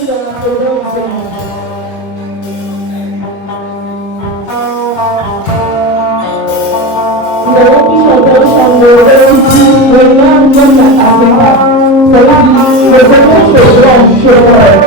bienvenue dans la présence, Seigneur. Nous avons pu chanter un chant de réussite, le nom de la Afrique. Ça veut dire, le premier chevreuil du chevreuil.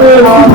Hallelujah.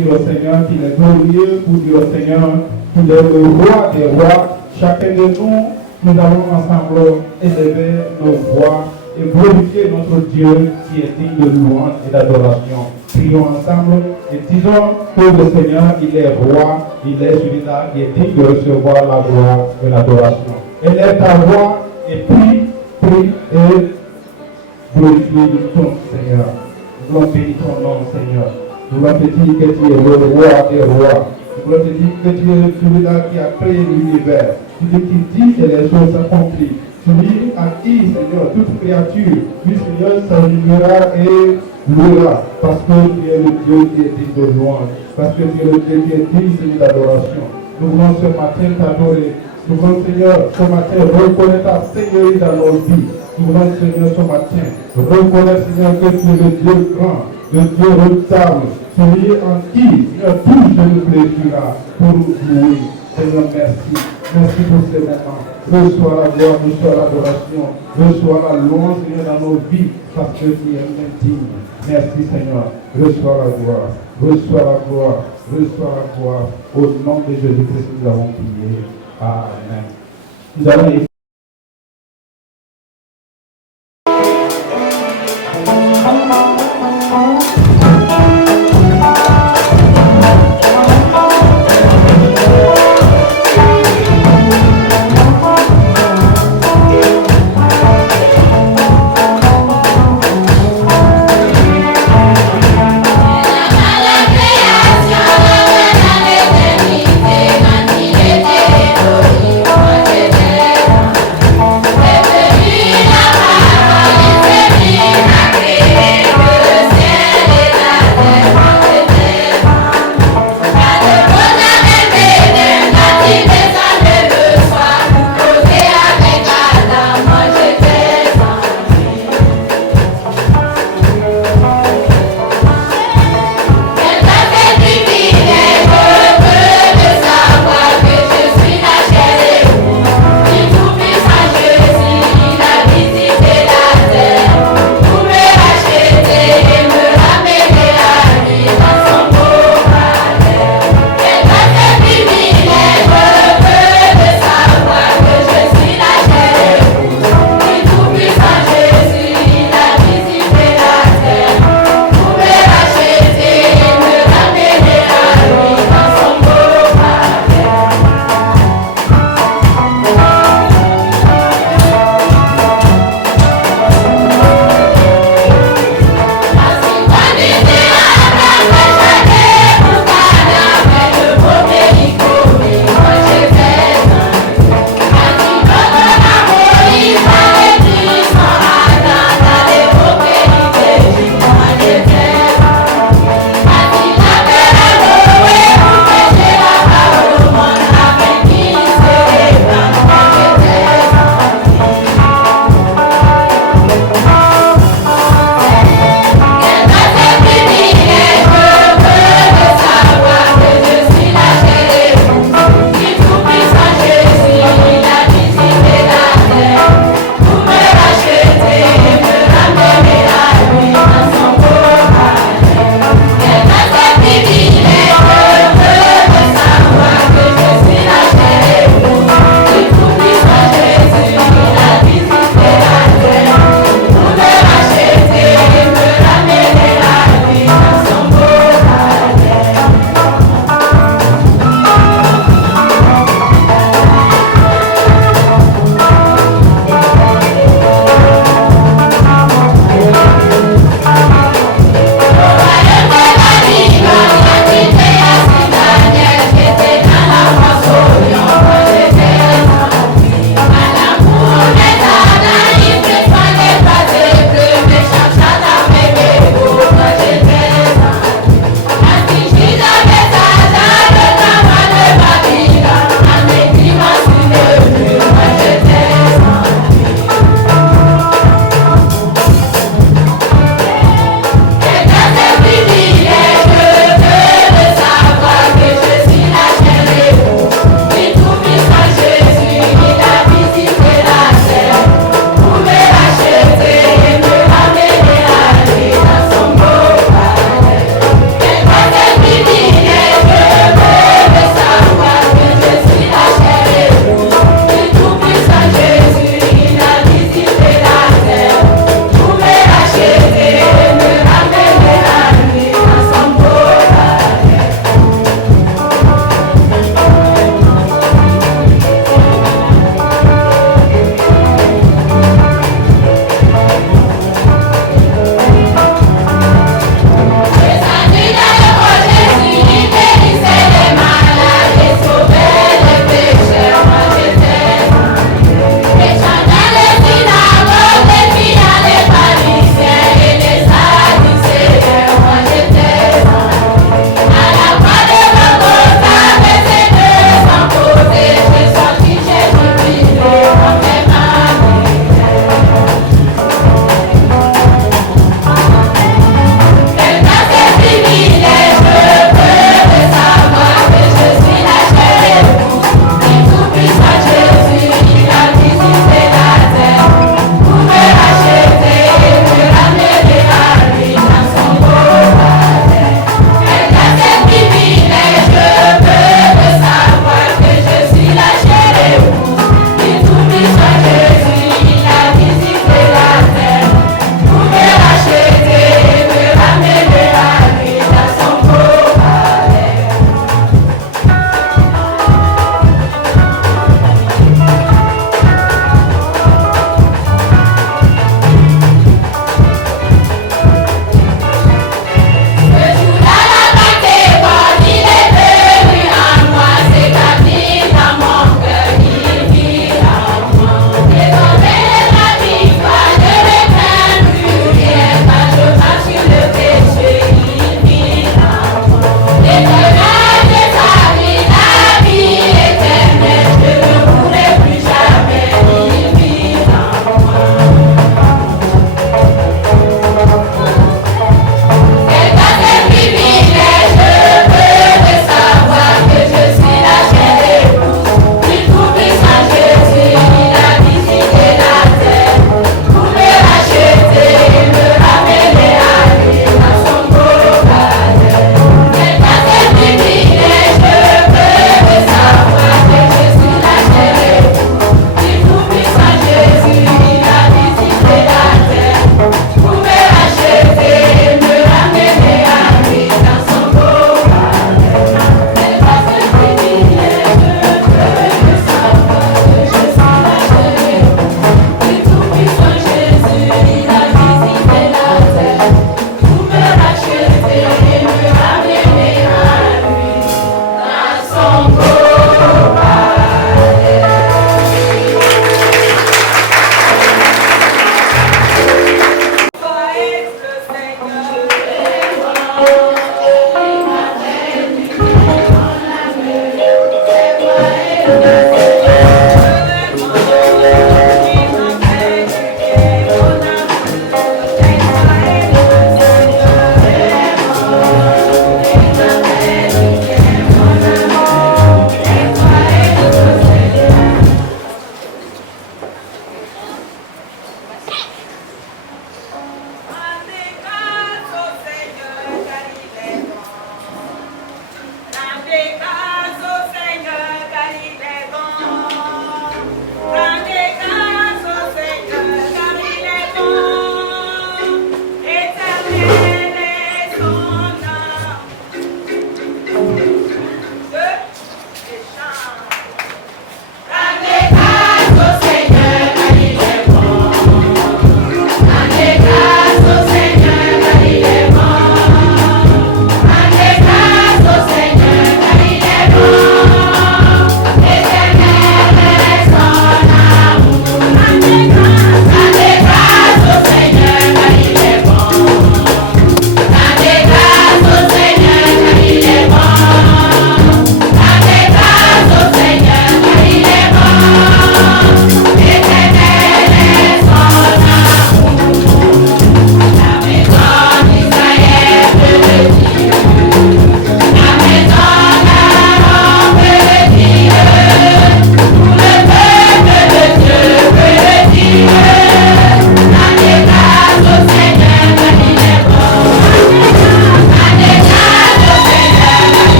dire au Seigneur qu'il est glorieux, pour dire au Seigneur qu'il est le roi des rois. Chacun de nous allons ensemble élever nos voix et glorifier notre Dieu qui est digne de louange et d'adoration. Prions ensemble et disons que le Seigneur, il est roi, il est celui-là qui est digne de recevoir la gloire et l'adoration. Élève ta voix et prie et glorifie ton Seigneur. Nous voulons bénir ton nom, Seigneur. Nous voulons te dire que tu es le roi des rois. Nous voulons te dire que tu es celui-là qui a créé l'univers. Celui qui dit que les choses s'accomplissent. Celui à qui, Seigneur, toute créature, lui, Seigneur, s'allumera et louera. Parce que tu es le Dieu qui est digne de louange. Parce que tu es le Dieu qui est digne, Seigneur, d'adoration. Nous voulons ce matin t'adorer. Nous voulons, Seigneur, ce matin reconnaître ta Seigneurie dans nos vies. Nous voulons, Seigneur, ce matin reconnaître, Seigneur, que tu es le Dieu grand, le Dieu redoutable, celui en qui, Seigneur, tout genou fléchira pour nous louer. Seigneur, merci. Merci pour ces moments. Reçois la gloire, reçois l'adoration, reçois la louange, Seigneur, dans nos vies, parce que tu es digne. Merci, Seigneur. Reçois la gloire, reçois la gloire, reçois la gloire. Au nom de Jésus-Christ, nous avons prié. Amen. Nous allons Création,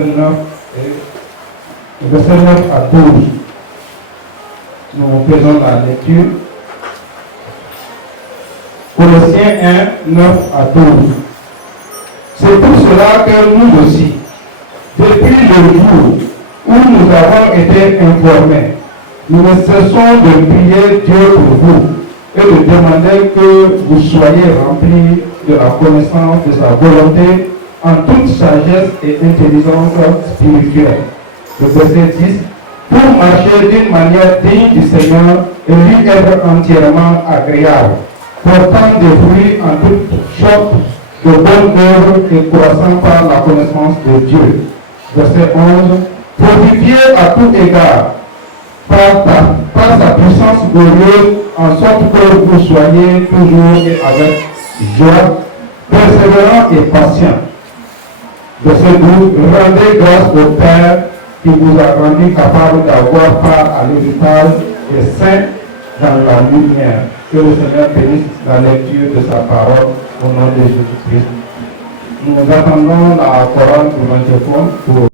9 et verset 9 à 12. Nous faisons la lecture. Colossiens 1, 9 à 12. C'est pour cela que nous aussi, depuis le jour où nous avons été informés, nous ne cessons de prier Dieu pour vous et de demander que vous soyez remplis de la connaissance de sa volonté en toute sagesse et intelligence spirituelle. Le verset 10. Pour marcher d'une manière digne du Seigneur et lui être entièrement agréable, portant des fruits en toute sorte de bonnes œuvres et croissant par la connaissance de Dieu. Verset 11. Fortifié à tout égard par sa puissance glorieuse, en sorte que vous soyez toujours et avec joie, persévérant et patient. Verset 12. Rendez grâce au Père qui vous a rendu capable d'avoir part à l'héritage des saints dans la lumière. Que le Seigneur bénisse la lecture de sa parole au nom de Jésus-Christ. Nous attendons la chorale du magnétophone pour...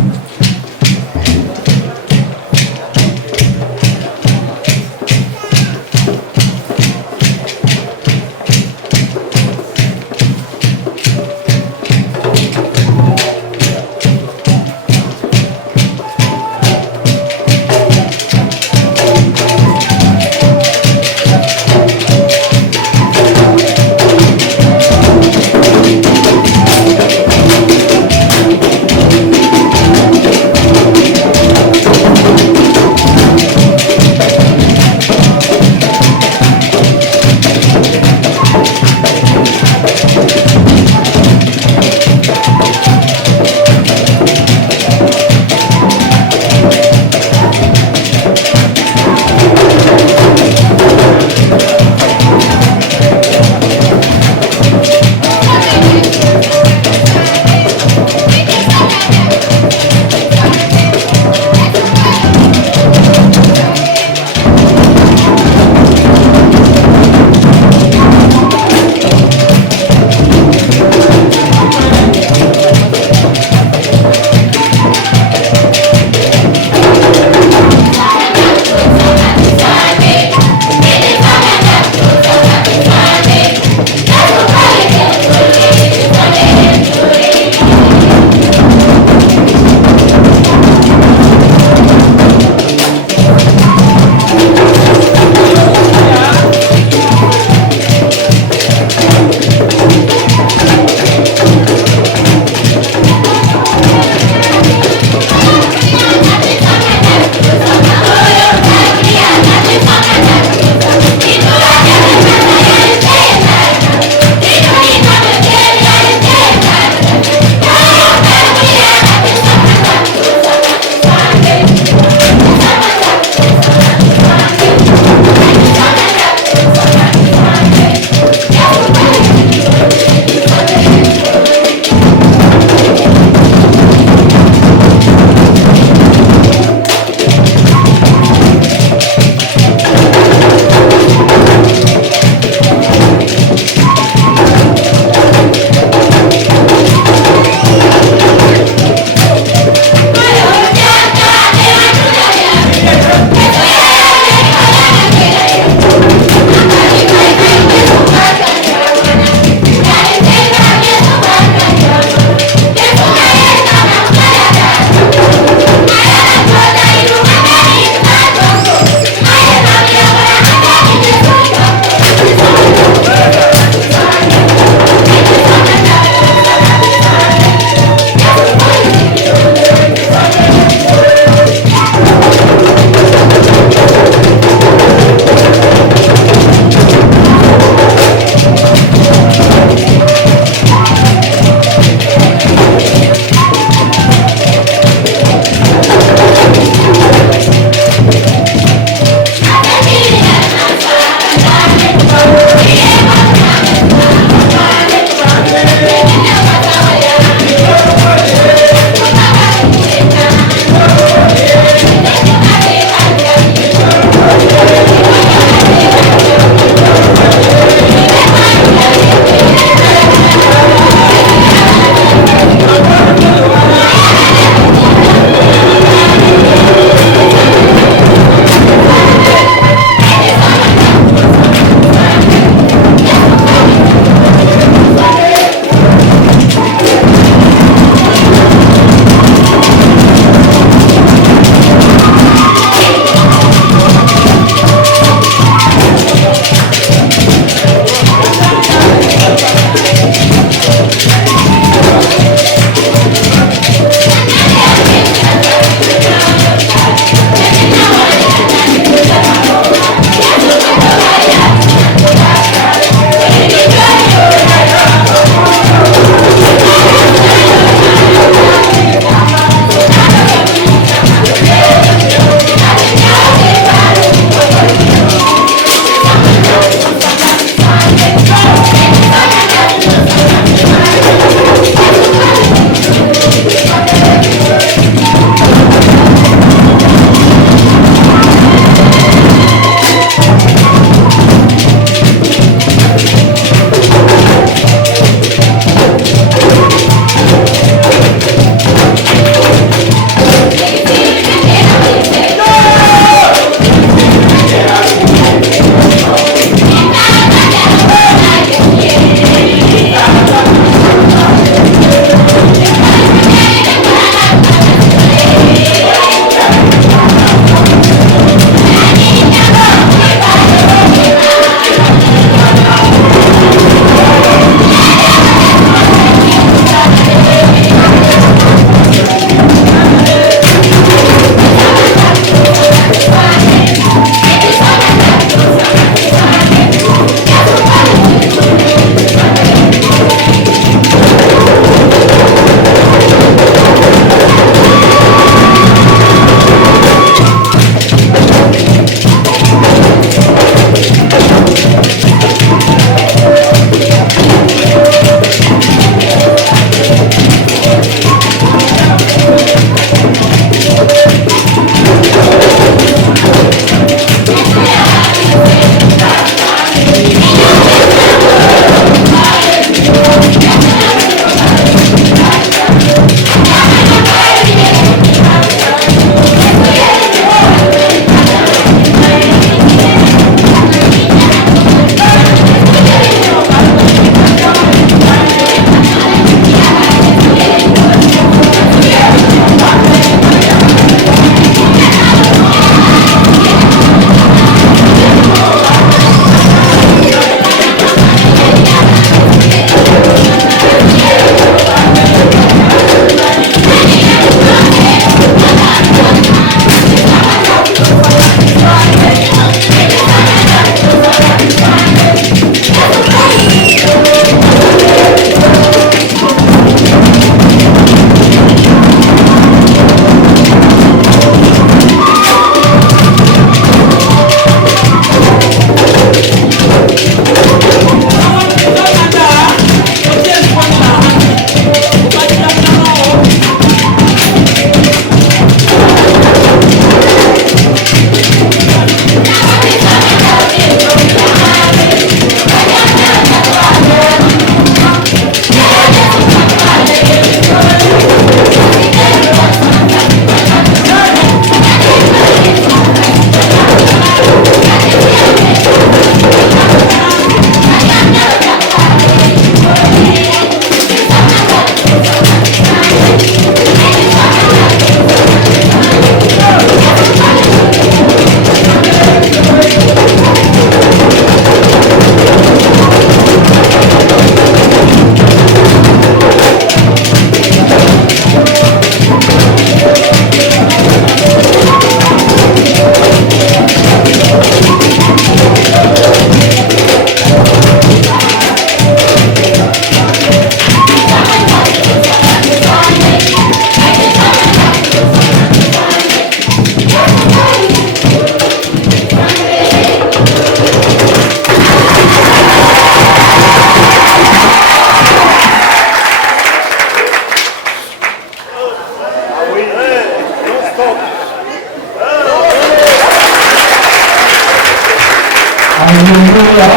Alléluia.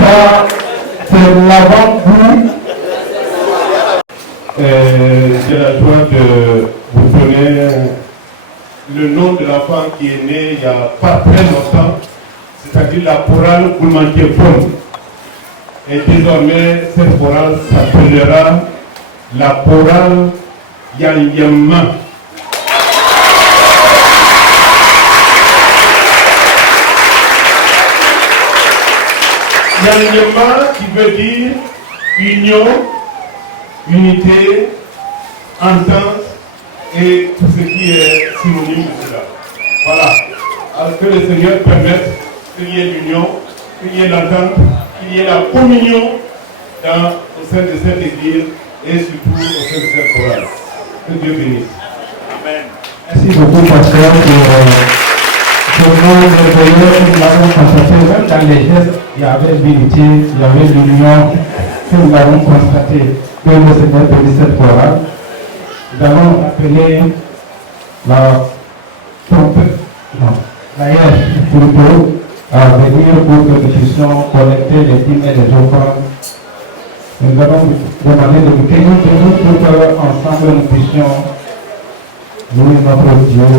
Ça, c'est l'avant-goût. J'ai la joie de vous donner le nom de l'enfant qui est né il n'y a pas très longtemps, c'est-à-dire la chorale Goumantiefon. Et désormais, cette chorale s'appellera la chorale Yanyama. Yanyama qui veut dire union, unité, entente et tout ce qui est synonyme de cela. Voilà. Alors que le Seigneur permette qu'il y ait l'union, qu'il y ait l'entente, qu'il y ait la communion au sein de cette église et surtout au sein de cette chorale. Que Dieu bénisse. Amen. Merci beaucoup, pasteur, pour nous merveilleux que nous l'avons constaté. Même dans les gestes, il y avait l'unité, il y avait l'union que nous avons constaté. Que le Seigneur bénisse cette chorale. Nous allons appeler la trompette, la pour à venir pour que nous puissions collecter les dîmes et les offrandes. Nous allons demander de nous tenir debout pour qu'ensemble nous puissions louer notre Dieu.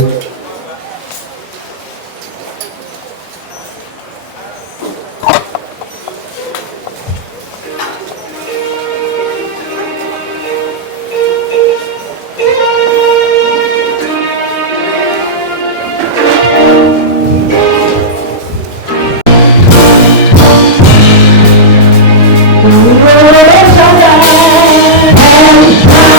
El Shaddai,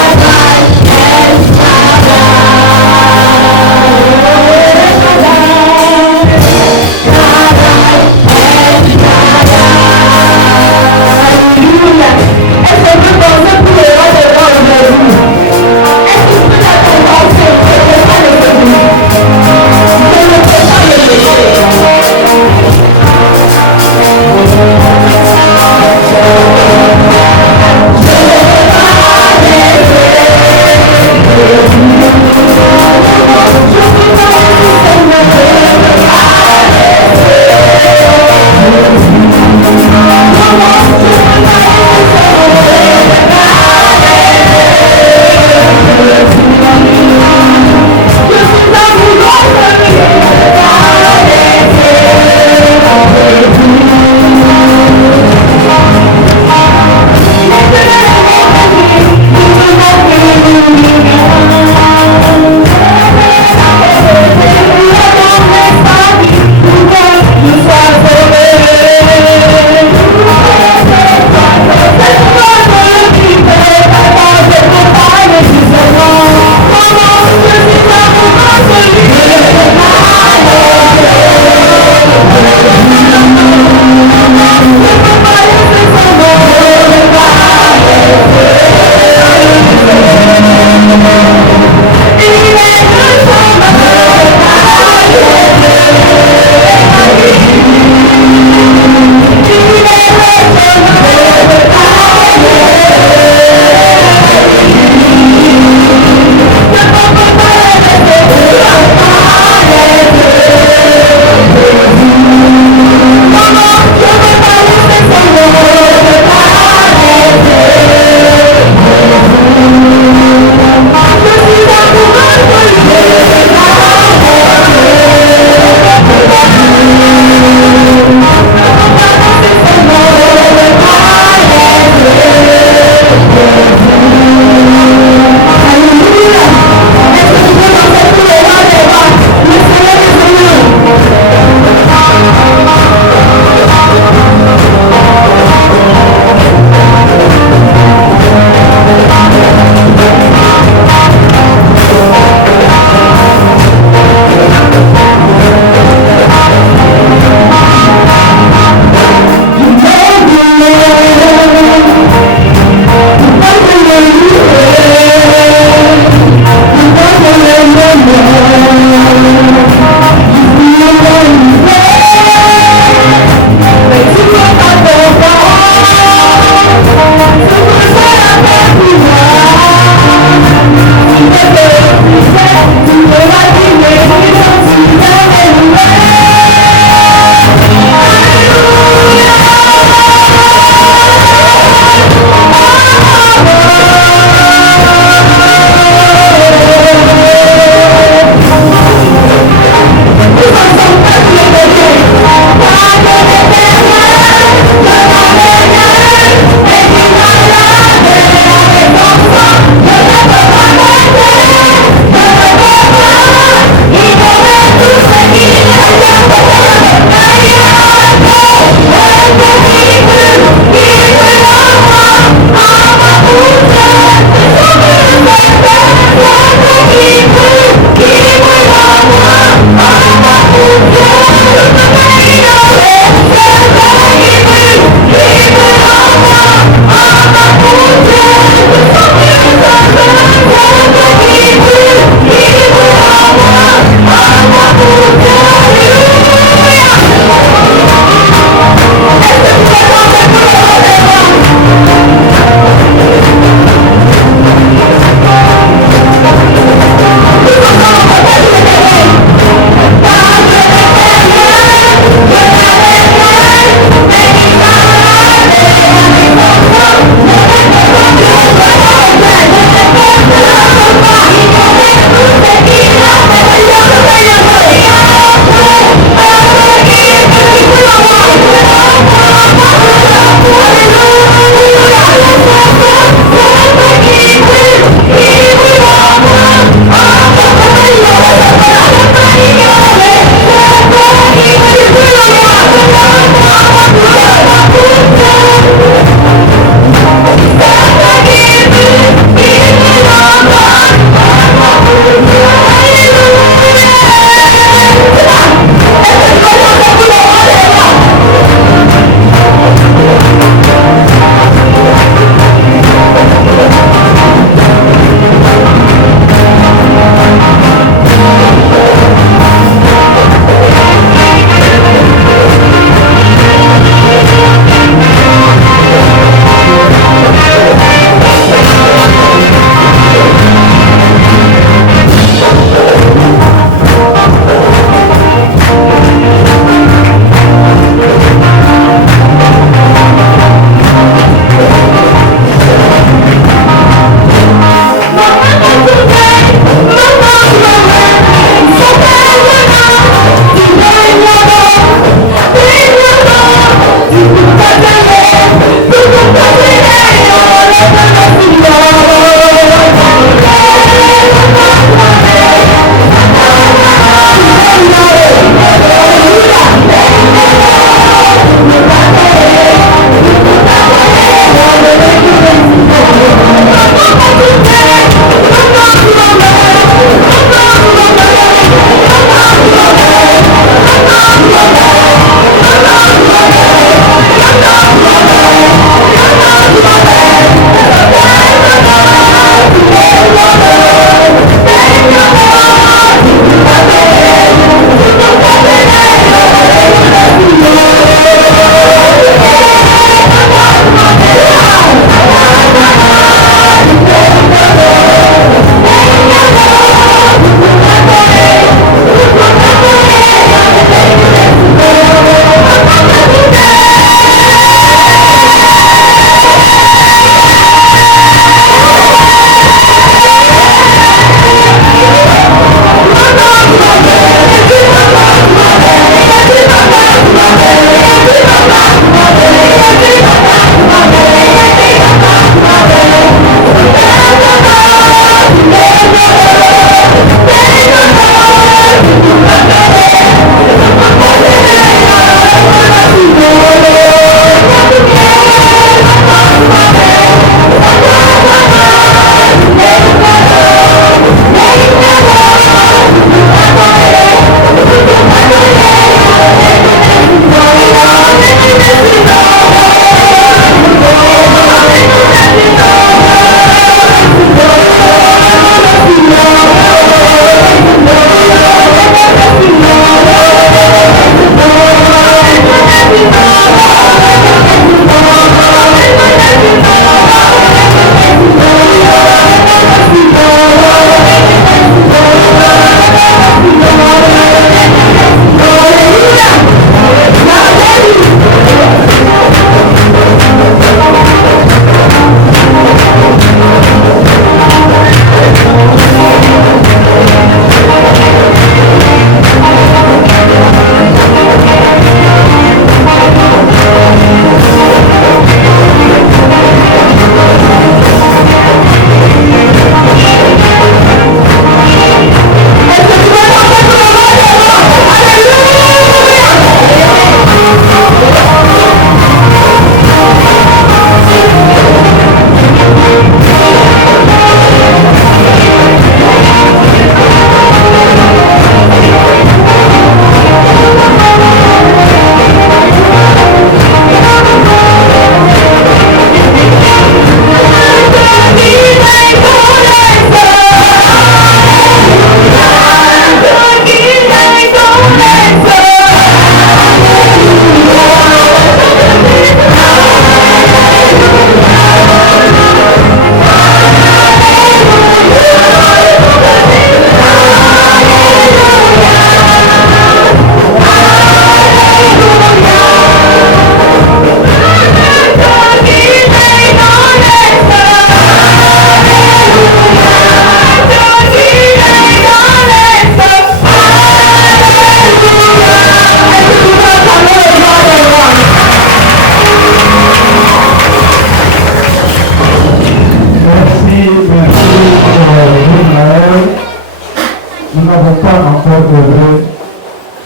nous n'avons pas encore œuvré.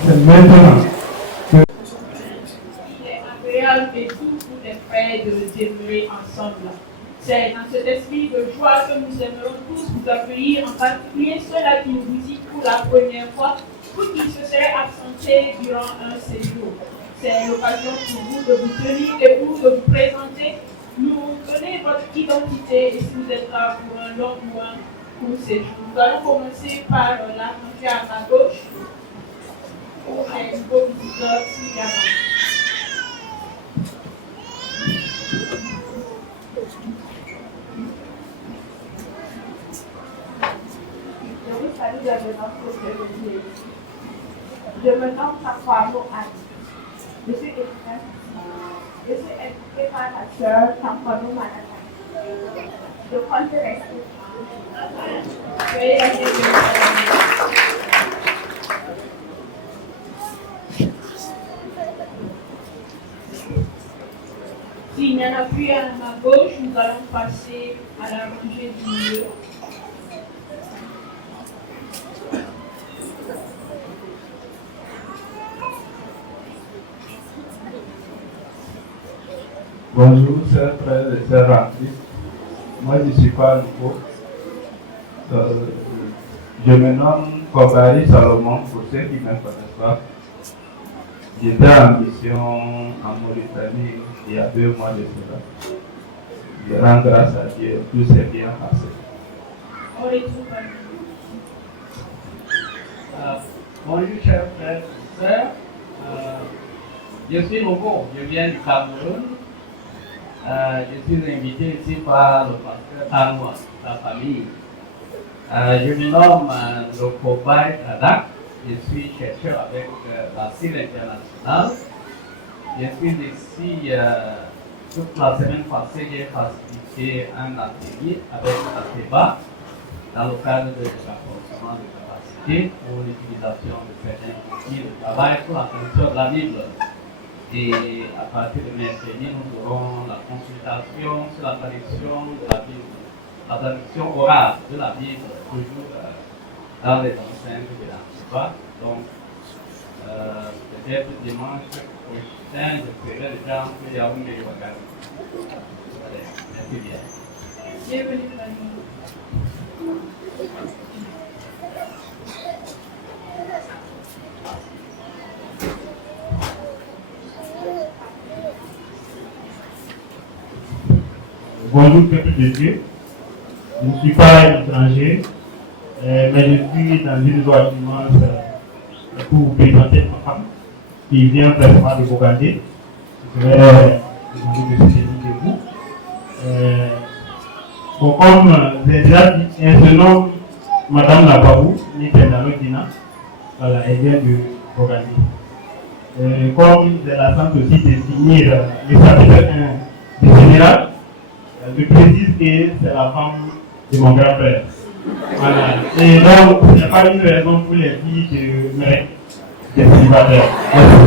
C'est maintenant que il est agréable et doux pour les frères de demeurer ensemble. C'est dans cet esprit de joie que nous aimerons tous vous accueillir, en particulier ceux-là qui nous visitent pour la première fois ou qui se seraient absentés durant un séjour. C'est l'occasion pour vous de vous tenir debout, de vous présenter, nous donner votre identité et si vous êtes là pour un long ou un court séjour. Nous allons commencer par la rangée à ma gauche pour les nouveaux visiteurs s'il y en a. Je vous salue dans le nom de Jésus. Je me nomme Takwano Anne. Je suis étudiante. Je suis éduquée par la sœur Takwano Manaka. Je compte rester. Veuillez la bienvenue. S'il n'y en a plus à ma gauche, nous allons passer à la rangée du milieu. bonjour, chers frères et sœurs rentrés. Moi, je ne suis pas nouveau. Je me nomme Kobari Salomon, pour ceux qui ne me connaissent pas. J'étais en mission en Mauritanie il y a 2 mois de cela. Je rends grâce à Dieu, tout s'est bien passé. On retrouve Bonjour chers frères et sœurs, je suis nouveau, je viens du Cameroun. Je suis invité ici par le pasteur Tanwa, la famille. Je me nomme Lokobai Kadak, je suis chercheur avec la CIL internationale. Je suis ici toute la semaine passée, j'ai facilité un atelier avec ATEBA dans le cadre de renforcement de capacité pour l'utilisation de certains outils de travail pour la traduction de la Bible. Et à partir de mercredi, nous aurons la consultation sur la traduction de la Bible, la traduction orale de la Bible, toujours dans les enceintes de l'Antifa. Donc, peut-être dimanche prochain, je serai déjà en Yaoundé et Ouagadougou. Merci bien. bienvenue famille. Bonjour peuple de Dieu, je ne suis pas étranger, mais je suis dans une joie immense pour vous présenter ma femme qui vient vraiment de Bogandé. Je vais demander de se tenir debout. Bon, comme j'ai déjà dit, elle se nomme Madame Lababou, Nitendalo Dina. Voilà, elle vient de Bogandé. Comme j'ai la chance aussi de finir le chapitre 1 du général, je précise que c'est la femme de mon grand-père. Voilà. Et donc, il n'y a pas une raison pour les filles de mes célibataires. Merci.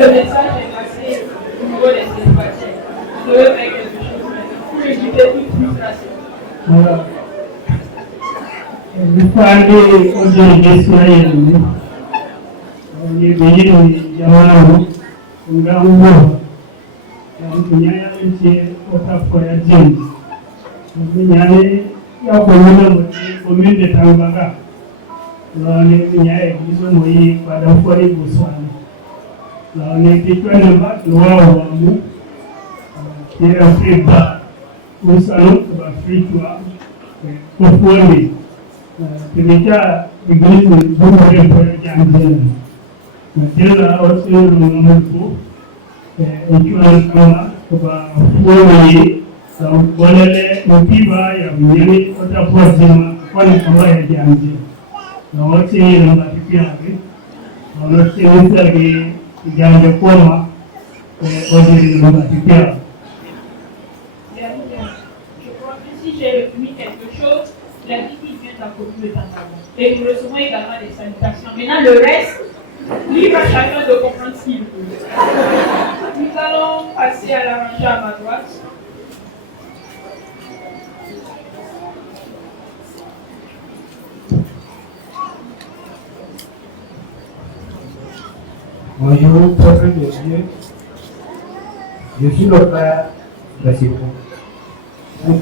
Le message est passé au niveau des célibataires. Je veux faire quelque chose pour éviter toute frustration. Voilà. Vipande ojegesiayeni yebeyiro yawawo ngamuboha yamunyayaleke otafoya jeni minyane yakomuna commune de Tambaga lone minyaye biso moyi padafori buswani lone pitwane ba wawo wamu kira friba usano ba fritwa kofoni Ketika Inggris boleh berjanji, dia harus menunggu ikan kama kepada fuai dan boleh motiva yang menjadi kota perjalanan pada kawai yang janji. Harus lembaga lagi, harus lagi janji koma oleh lembaga. Je crois que si j'ai remis quelque chose, la vie qui vient à côté est en avant. Et nous recevons également des salutations. Maintenant, le reste, libre à chacun de comprendre ce qu'il veut. Nous allons passer à la rangée à ma droite. Bonjour, peuple de Dieu. Je suis le frère de Sipou. Pour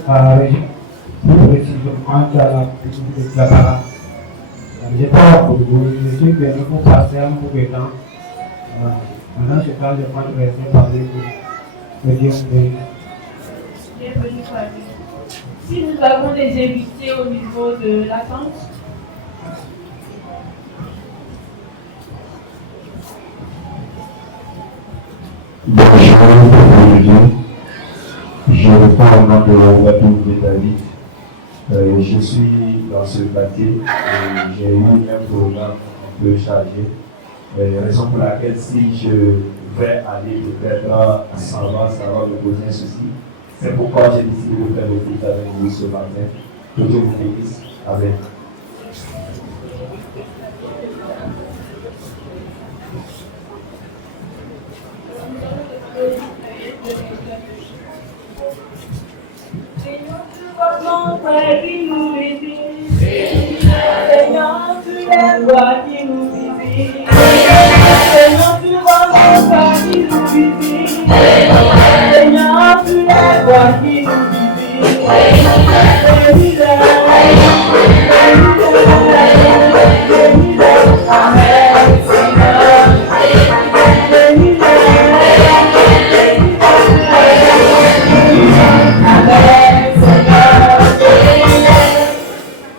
précisément dans la petite de Clara. Je parle pour vous, je suis venu pour passer un peu de temps. Maintenant, je parle de moi de rester parler pour Dieu. Bienvenue, frère. Si nous avons des invités au niveau de l'attente, Bonjour, je reprends au nom de Wadou de David. Je suis dans ce quartier et j'ai eu un programme un peu chargé. Raison pour laquelle si je vais aller peut-être ça va me poser un souci. C'est pourquoi j'ai décidé de faire le culte avec vous ce matin. Que Dieu vous bénisse. Amen. Seigneur, qui nous visite. Seigneur, tu es toi qui nous visite. Seigneur, tu vois mon frère qui nous visite. Seigneur, tu es toi qui nous visite. Amen, Seigneur.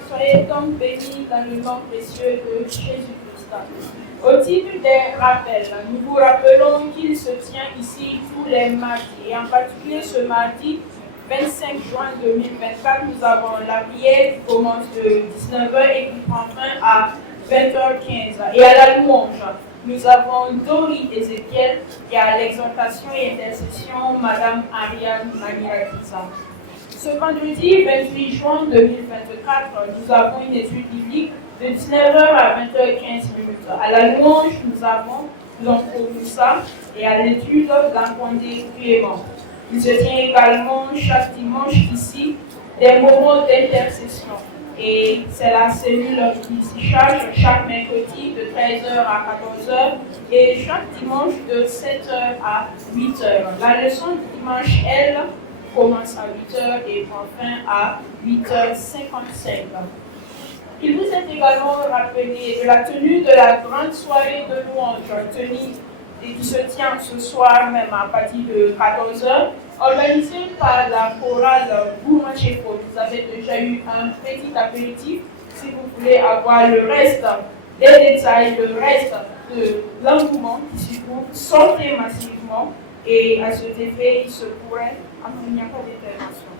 Soyez donc bénis dans le nom précieux de Jésus-Christ. Au titre des rappels, nous vous rappelons qu'il se tient ici tous les mardis, et en particulier ce mardi 25 juin 2024, nous avons la prière qui commence de 19h et qui prend fin à 20h15. Et à la louange, nous avons Dori Ezekiel et à l'exhortation et intercession, Madame Ariane Manirakisa. Ce vendredi 28 juin 2024, nous avons une étude biblique de 19h à 20h15. À la louange, nous avons l'oncle Moussa et à l'étude d'Ankondé Clément. Il se tient également chaque dimanche ici des moments d'intercession. Et c'est la cellule qui s'y charge chaque mercredi de 13h à 14h et chaque dimanche de 7h à 8h. La leçon du dimanche, elle, commence à 8h et prend fin à 8h55. Il vous est également rappelé de la tenue de la grande soirée de louange tenue et qui se tient ce soir même à partir de 14h, organisée par la chorale Boumacheko. Vous avez déjà eu un petit apéritif. Si vous voulez avoir le reste des détails, le reste de l'engouement qui s'y trouve, sortez massivement et à cet effet, il se pourrait il n'y a pas d'intervention.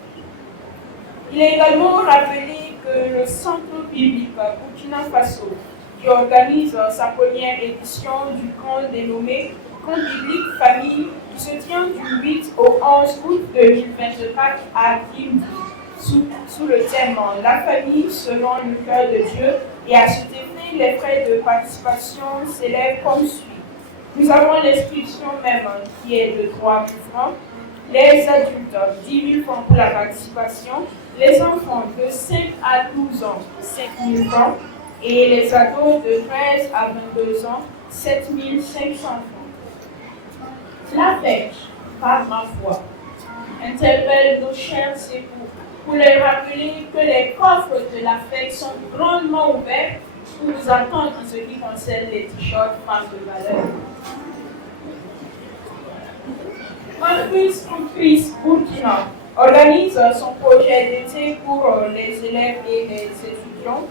Il est également rappelé que le Centre biblique Burkina Faso, qui organise sa première édition du camp dénommé Camp biblique famille, qui se tient du 8 au 11 août 2024 à Kim, sous le thème La famille selon le cœur de Dieu, et à cet effet, les frais de participation s'élèvent comme suit. Nous avons l'inscription même qui est de 3 000 francs. Les adultes, 10 000 francs pour la participation. Les enfants de 5 à 12 ans, 5 000 francs. Et les ados de 13 à 22 ans, 7 500 francs. La fête, par ma foi, interpelle nos chers époux pour leur rappeler que les coffres de la fête sont grandement ouverts pour nous attendre en ce qui concerne les t-shirts femmes de valeur. Entreprise Campus Burkina organise son projet d'été pour les élèves et les étudiants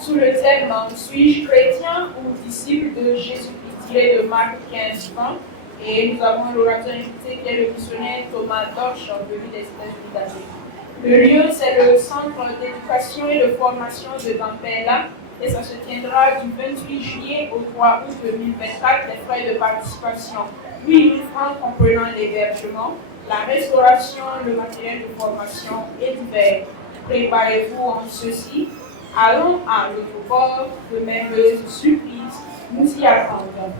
sous le thème « Suis-je chrétien ou disciple de Jésus-Christ » tiré de Marc 15, 20. Et nous avons l'orateur invité qui est le missionnaire Thomas Dorsch, venu des États-Unis d'Amérique. Le lieu, c'est le Centre d'éducation et de formation de Gampella et ça se tiendra du 28 juillet au 3 août 2024. Les frais de participation 8 000 francs comprenant l'hébergement, la restauration, le matériel de formation et divers. Préparez-vous en ceci. Allons à l'autobord, de merveilleuses surprises nous y attendons.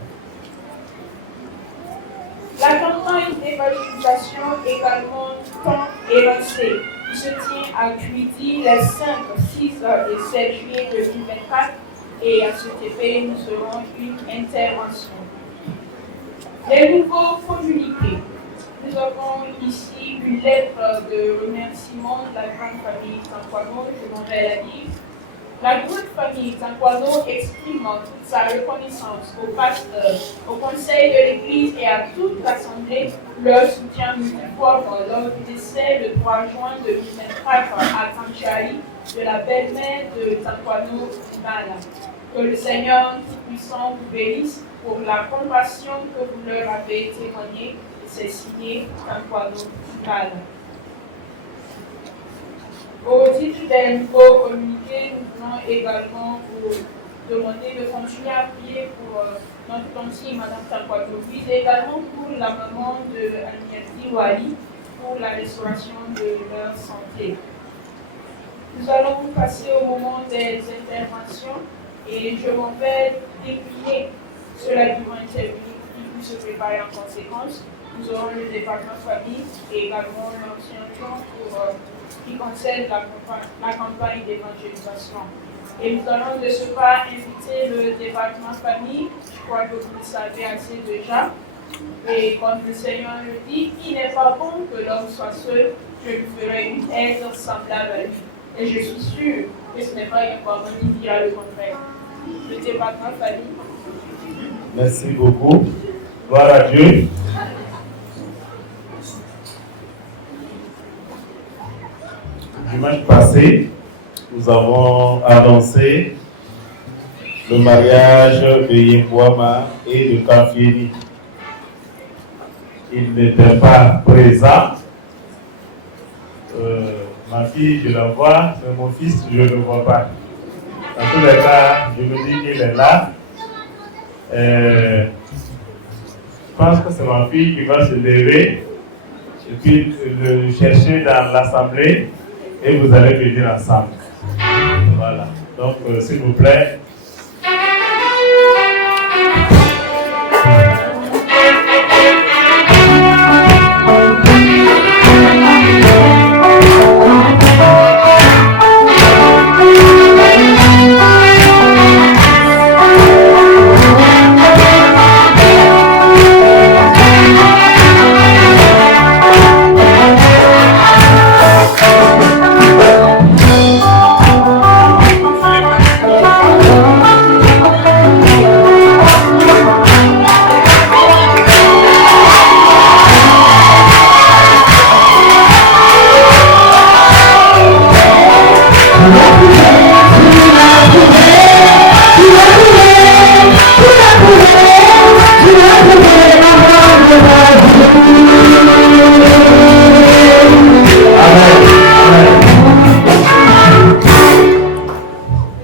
La La campagne d'évangélisation également tend et lancée, qui se tient à Cuity les 5, 6 et 7 juillet 2024 et à cet effet nous aurons une intervention. Les nouveaux communiqués. Nous avons ici une lettre de remerciement de la grande famille Tankwano, je m'en vais la lire. La grande famille Tankwano exprime toute sa reconnaissance au pasteur, au conseil de l'Église et à toute l'Assemblée leur soutien multiforme lors du décès le 3 juin 2024 à Tanchari de la belle-mère de Tankwano Mbala. Que le Seigneur Tout-Puissant vous bénisse pour la compassion que vous leur avez témoignée. C'est signé Tankwano Mbala. Au titre des nouveaux communiqués, nous voulons également vous demander de continuer à prier pour notre tante Madame Tankwano, puis également pour la maman de Agnès Wali, pour la restauration de leur santé. Nous allons passer au moment des interventions et je m'en vais décrire ceux-là qui vont intervenir, qui puissent se préparer en conséquence. Nous aurons le département famille et également l'ancien plan pour qui concerne la campagne d'évangélisation. Et nous allons de ce pas inviter le département famille, je crois que vous le savez assez déjà. Et comme le Seigneur le dit, il n'est pas bon que l'homme soit seul, je lui ferai une aide semblable à lui. Et je suis sûre que ce n'est pas une parole qui dira le contraire. Le département famille. Merci beaucoup. Gloire à Dieu. Dimanche passé, nous avons annoncé le mariage de Yembouama et de Kafieni. Il n'était pas présent. Ma fille, je la vois, mais mon fils, je ne le vois pas. Dans tous les cas, je me dis qu'il est là. Je pense que c'est ma fille qui va se lever et puis le chercher dans l'assemblée et vous allez venir ensemble. Voilà. Donc, s'il vous plaît.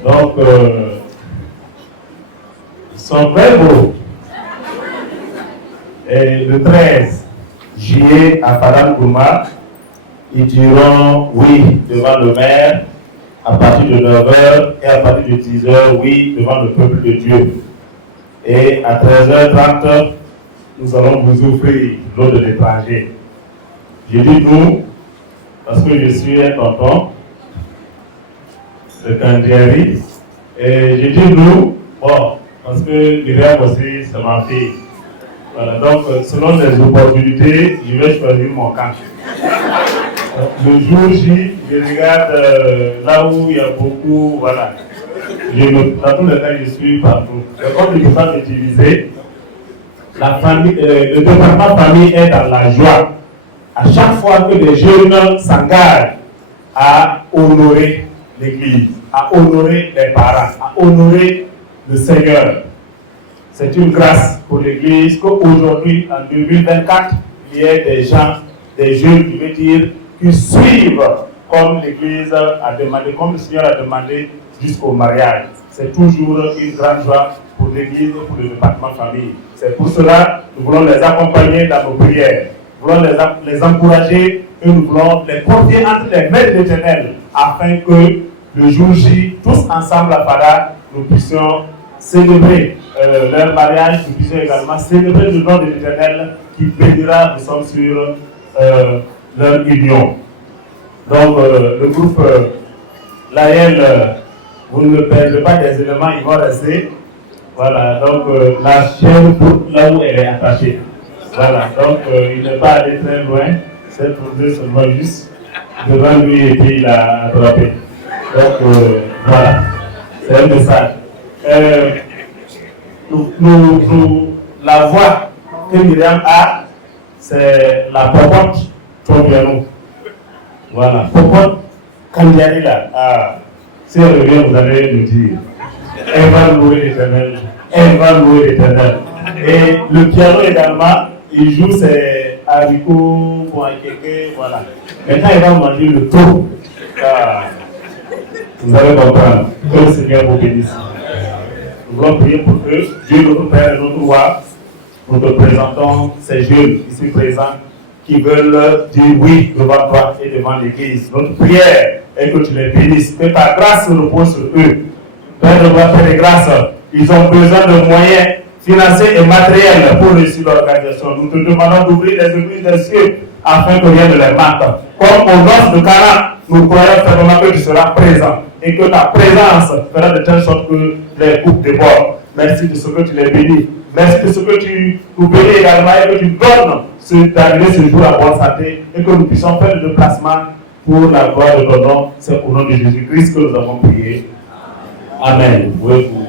Donc, sont très beaux. Et le 13 juillet à Padam Gouma, ils diront oui devant le maire à partir de 9h et à partir de 10h, oui devant le peuple de Dieu. Et à 13h30, nous allons vous offrir l'eau de l'étranger. Je dis nous, parce que je suis un tonton de Kandjeri. Et je dis nous, bon, parce que Myriam aussi, c'est ma fille. Voilà, donc selon les opportunités, je vais choisir mon camp. Le jour J, je regarde là où il y a beaucoup, voilà. Dans tous les cas, je suis partout. Et comme je ne peux pas m'utiliser, la famille, le département famille est dans la joie. À chaque fois que les jeunes s'engagent à honorer l'Église, à honorer les parents, à honorer le Seigneur, c'est une grâce pour l'Église qu'aujourd'hui, en 2024, il y ait des gens, des jeunes qui veulent dire, qui suivent comme l'Église a demandé, comme le Seigneur a demandé jusqu'au mariage. C'est toujours une grande joie pour l'Église et pour le département famille. C'est pour cela que nous voulons les accompagner dans nos prières. Nous voulons les encourager et nous voulons les porter entre les mains de l'Éternel afin que le jour J, tous ensemble à Fada, nous puissions célébrer leur mariage, nous puissions également célébrer le nom de l'Éternel qui bénira, nous sommes sur leur union. Donc le groupe Laël, vous ne perdez pas des éléments, ils vont rester. Voilà, donc la chaîne là où elle est attachée. Voilà, donc il n'est pas allé très loin, c'est pour deux seulement juste devant lui et puis il a attrapé. Donc voilà, c'est un message. La voix que Myriam a, c'est la popote Tobiano. Voilà, popote Kandiani là. Ah, si elle revient, vous allez nous dire. Elle va louer l'Éternel. Elle va louer l'Éternel. Et le piano également, il joue ses haricots, voilà. Maintenant, il va manger le taux. Ah, vous allez comprendre. Que le Seigneur vous bénisse. Nous voulons prier pour eux. Dieu, notre Père et notre Roi, nous te présentons ces jeunes ici présents qui veulent dire oui devant toi et devant l'Église. Notre prière est que tu les bénisses, que ta grâce repose sur eux. Père de gloire, Père de grâce, ils ont besoin de moyens financiers et matériels pour réussir l'organisation. Nous te demandons d'ouvrir les églises des cieux afin que rien ne les manque. Comme au nord de Cana, nous croyons fermement que tu seras présent et que ta présence fera de telle sorte que les coupes débordent. Merci de ce que tu les bénis. Merci de ce que tu nous bénis également et que tu donnes d'arriver ce jour à bonne santé et que nous puissions faire le déplacement pour la gloire de ton nom. C'est au nom de Jésus-Christ que nous avons prié. Amen. Vous pouvez vous...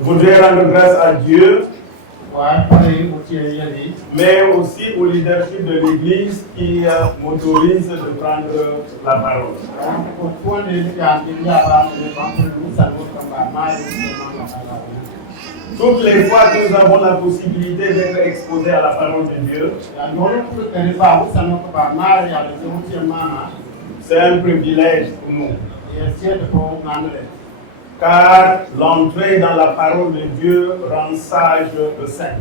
Je voudrais rendre grâce à Dieu, mais aussi au leadership de l'Église qui m'autorise de prendre la parole. Toutes les fois que nous avons la possibilité d'être exposés à la parole de Dieu, c'est un privilège pour nous. car l'entrée dans la parole de Dieu rend sage le saint.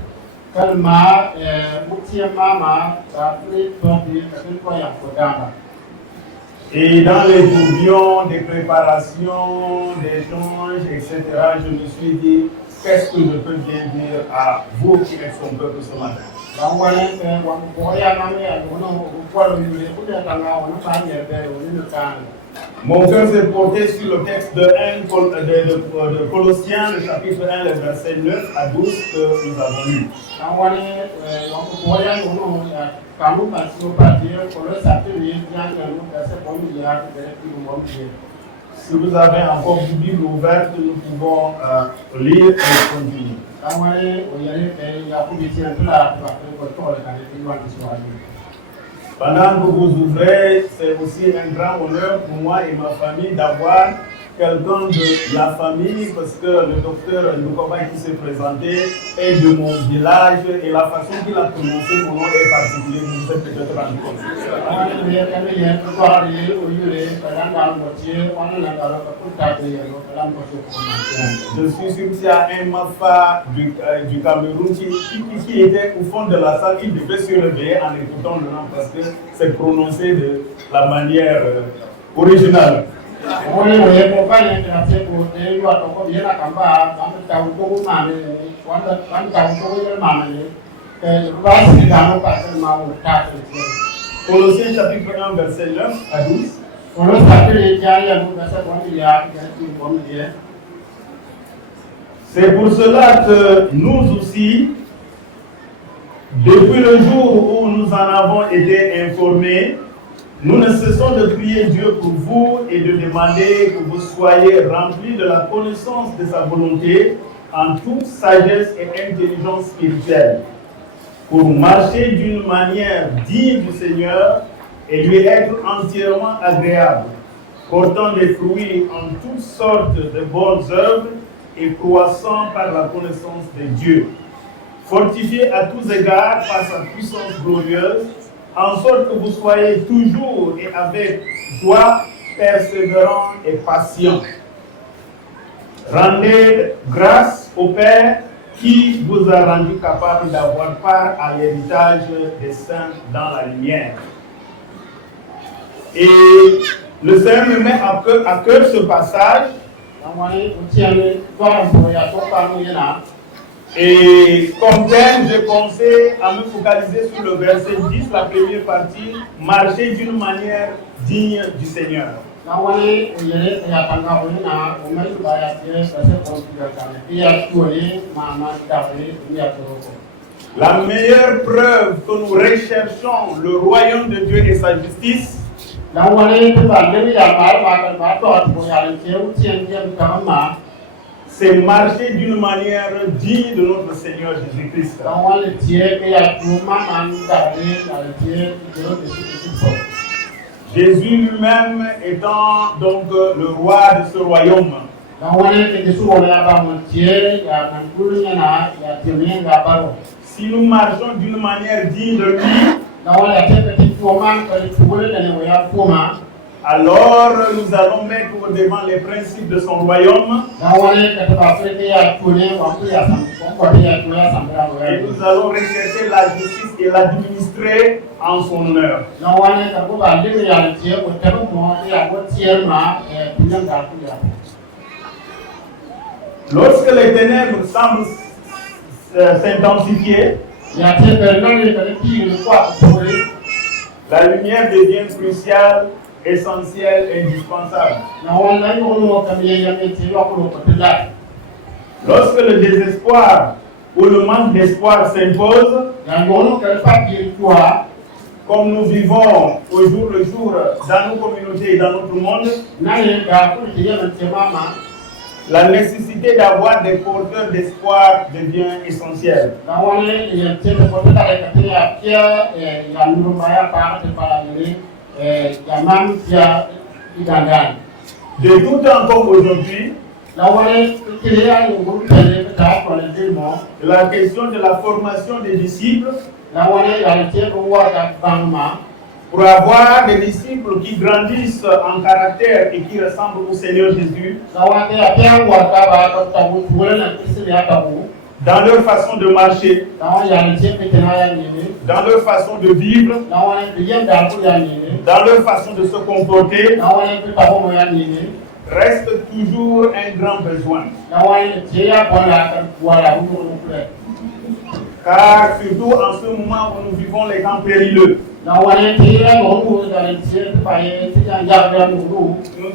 Et dans les tourbillons des préparations, des échanges, etc., je me suis dit, qu'est-ce que je peux bien dire à vous qui êtes son peuple ce matin? Mon cœur s'est porté sur le texte de Colossiens, le chapitre 1, le verset 9 à 12 que nous avons lu. Si vous avez encore une Bible ouverte, nous pouvons lire et continuer. Pendant que vous ouvrez, c'est aussi un grand honneur pour moi et ma famille d'avoir quelqu'un de la famille, parce que le docteur Ndukoba qui s'est présenté est de mon village et la façon qu'il a prononcé mon nom est particulière, vous vous êtes peut-être rendu compte. Je suis sûr qu'il y a un Mafa du Cameroun qui était au fond de la salle, il devait se réveiller en écoutant le nom parce que c'est prononcé de la manière originale. Colossiens chapitre 1 verset 9 à 12. C'est pour cela que nous aussi, depuis le jour où nous en avons été informés, nous ne cessons de prier Dieu pour vous et de demander que vous soyez remplis de la connaissance de sa volonté en toute sagesse et intelligence spirituelle, pour marcher d'une manière digne du Seigneur et lui être entièrement agréable, portant des fruits en toutes sortes de bonnes œuvres et croissant par la connaissance de Dieu, fortifié à tous égards par sa puissance glorieuse, en sorte que vous soyez toujours et avec joie, persévérants et patients. Rendez grâce au Père qui vous a rendu capable d'avoir part à l'héritage des saints dans la lumière. Et le Seigneur me met à cœur ce passage. Et comme thème, j'ai pensé à me focaliser sur le verset 10, la première partie, marcher d'une manière digne du Seigneur. La meilleure preuve que nous recherchons le royaume de Dieu et sa justice, c'est marcher d'une manière digne de notre Seigneur Jésus-Christ. Jésus lui-même étant donc le roi de ce royaume. Si nous marchons d'une manière digne de lui, alors nous allons mettre devant les principes de son royaume et nous allons rechercher la justice et l'administrer en son honneur. Lorsque les ténèbres semblent s'intensifier, la lumière devient cruciale, essentielle, indispensable. Lorsque le désespoir ou le manque d'espoir s'impose, comme nous vivons au jour le jour dans nos communautés et dans notre monde, la nécessité d'avoir des porteurs d'espoir devient essentielle. De tout temps comme aujourd'hui, la question de la formation des disciples Pour avoir des disciples qui grandissent en caractère et qui ressemblent au Seigneur Jésus, dans leur façon de marcher, dans leur façon de vivre, dans leur façon de se comporter, reste toujours un grand besoin. Car surtout en ce moment où nous vivons les temps périlleux, nous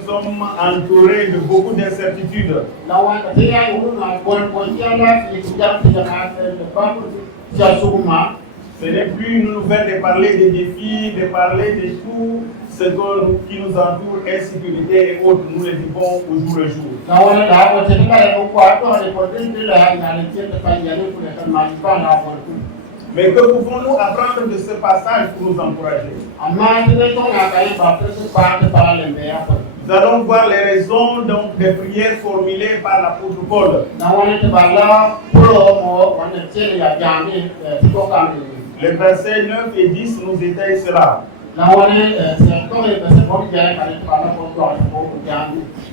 sommes entourés de beaucoup d'incertitudes. Ce n'est plus une nouvelle de parler des défis, de parler de tout ce qui nous entoure, insécurité et autres, nous les vivons au jour le jour. Mais que pouvons-nous apprendre de ce passage pour nous encourager? Nous allons voir les raisons donc, des prières formulées par l'apôtre Paul. Les versets 9 et 10 nous détaillent cela.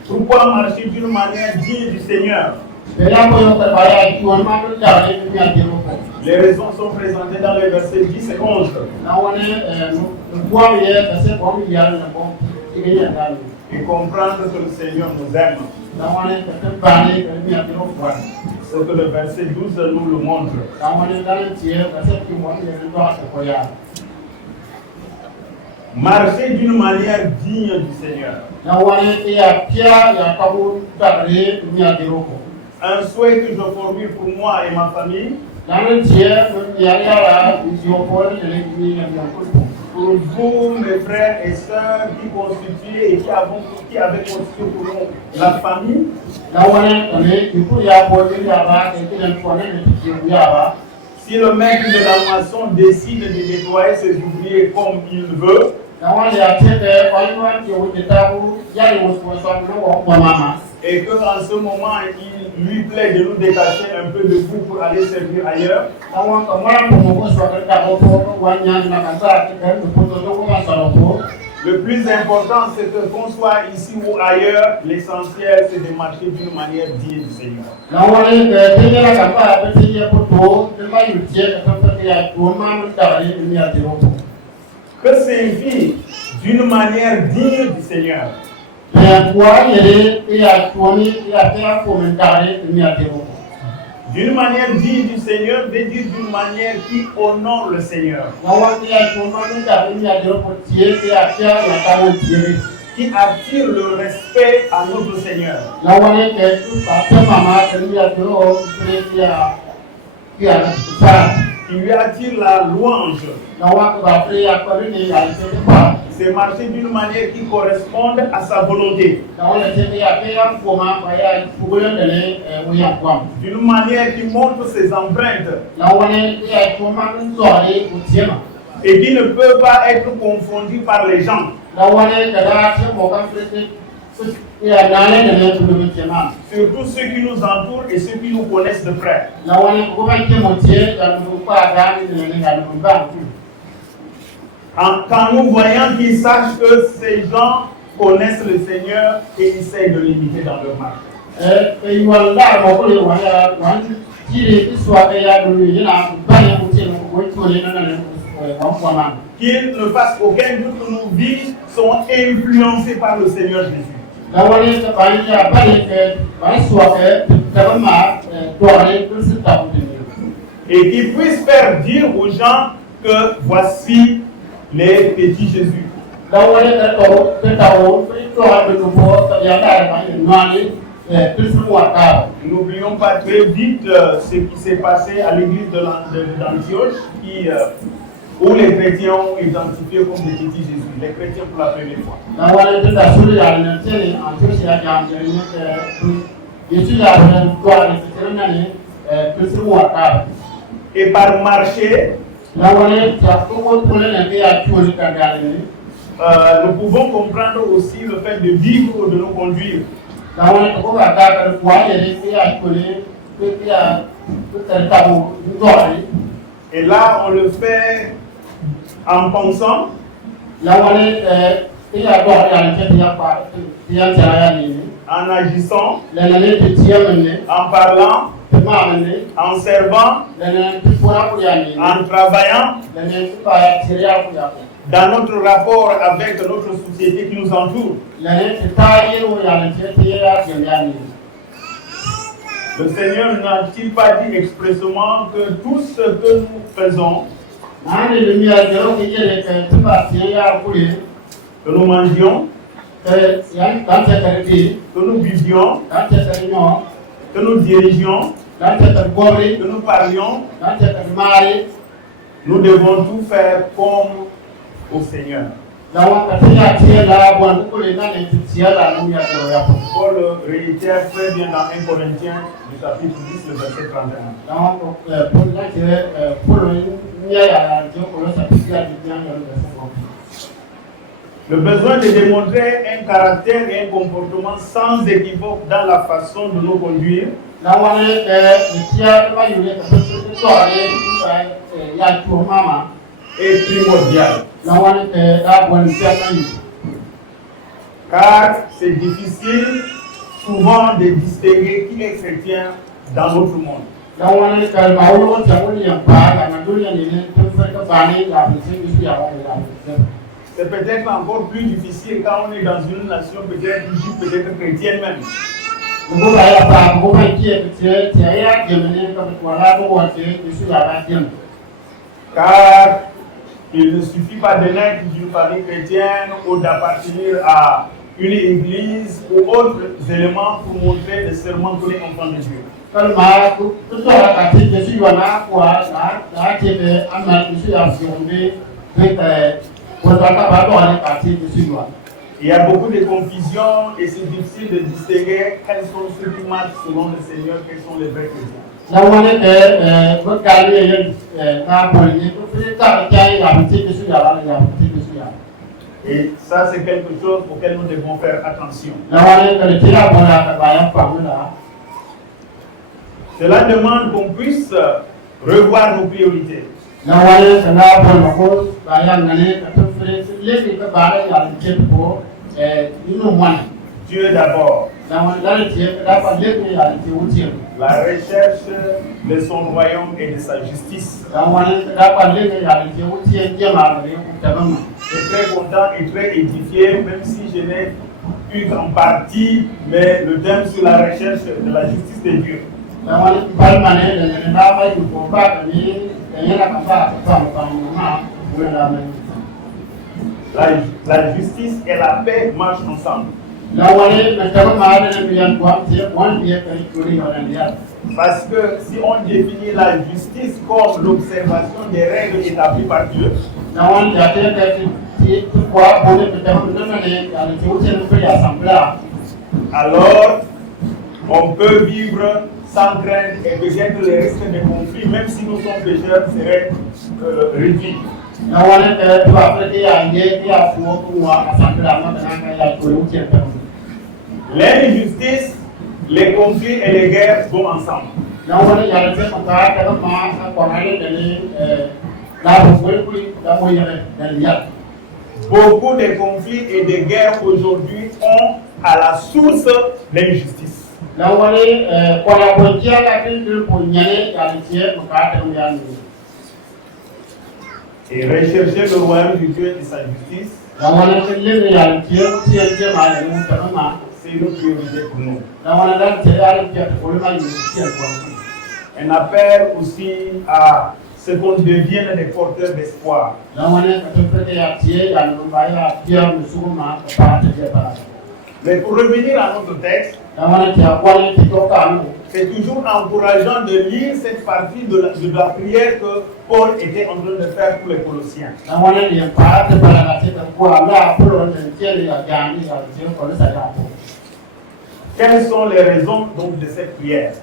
Pourquoi marcher d'une manière digne du Seigneur? Les raisons sont présentées dans les versets 10 et 11. Et comprendre que le Seigneur nous aime. Ce que le verset 12 nous le montre. Marcher d'une manière digne du Seigneur. Un souhait que je formule pour moi et ma famille. Pour vous, mes frères et sœurs qui constituent et qui avaient constitué pour nous la famille. Si le maître de la maçon décide de déployer ses ouvriers comme il veut, et qu'en ce moment il lui plaît de nous détacher un peu de vous pour aller servir ailleurs, le plus important c'est que qu'on soit ici ou ailleurs, l'essentiel c'est de marcher d'une manière digne du Seigneur. Que signifie d'une manière digne du Seigneur? D'une manière digne du Seigneur veut dire d'une manière qui honore le Seigneur. Qui attire le respect à notre Seigneur. Qui lui attire la louange. C'est marcher d'une manière qui corresponde à sa volonté. D'une manière qui montre ses empreintes. Et qui ne peut pas être confondue par les gens. Surtout ceux qui nous entourent et ceux qui nous connaissent de près. Quand nous voyons qu'ils sachent que ces gens connaissent le Seigneur et essayent de l'imiter dans leur marche. Qu'ils ne fassent aucun doute que nos vies sont influencées par le Seigneur Jésus. Et qu'ils puissent faire dire aux gens que voici les petits Jésus. N'oublions pas très vite ce qui s'est passé à l'église d'Antioche, où les chrétiens ont identifié comme des petits Jésus, les chrétiens pour la première fois. Et par marcher, nous pouvons comprendre aussi le fait de vivre ou de nous conduire. Et là, on le fait en pensant en agissant, en parlant, en servant, en travaillant, dans notre rapport avec notre société qui nous entoure. Le Seigneur n'a-t-il pas dit expressément que tout ce que nous faisons, que nous mangions, que nous vivions, que nous dirigions, que nous parlions, nous devons tout faire comme au Seigneur. Paul réitère très bien dans 1 Corinthiens, du chapitre 10, le verset 31. Le besoin de démontrer un caractère et un comportement sans équivoque dans la façon de nous conduire est primordial. Car c'est difficile souvent de distinguer qui est chrétien dans notre monde. C'est peut-être encore plus difficile quand on est dans une nation peut-être chrétienne même. Car il ne suffit pas de naître d'une famille chrétienne ou d'appartenir à une église ou autres éléments pour montrer le serment qu'on est enfant de Dieu. Il y a beaucoup de confusion et c'est difficile de distinguer quels sont ceux qui marchent selon le Seigneur, quels sont les vrais chrétiens. Et ça, c'est quelque chose auquel nous devons faire attention. Cela demande qu'on puisse revoir nos priorités. Dieu d'abord. La recherche de son royaume et de sa justice. Je suis très content et très édifié, même si je n'ai eu qu'en partie, mais le thème sur la recherche de la justice de Dieu. La justice et la paix marchent ensemble. Parce que si on définit la justice comme l'observation des règles établies par Dieu, alors on peut vivre sans crainte et peut-être les risques de conflit, même si nous sommes pécheurs, seraient réduits. L'injustice, les conflits et les guerres vont ensemble. Beaucoup de conflits et de guerres aujourd'hui ont à la source l'injustice. Et rechercher le royaume du Dieu et sa justice, c'est une priorité pour nous. Un appel aussi à ce qu'on devienne des porteurs d'espoir. Mais pour revenir à notre texte, c'est toujours encourageant de lire cette partie de la prière que Paul était en train de faire pour les Colossiens. Quelles sont les raisons donc de cette prière?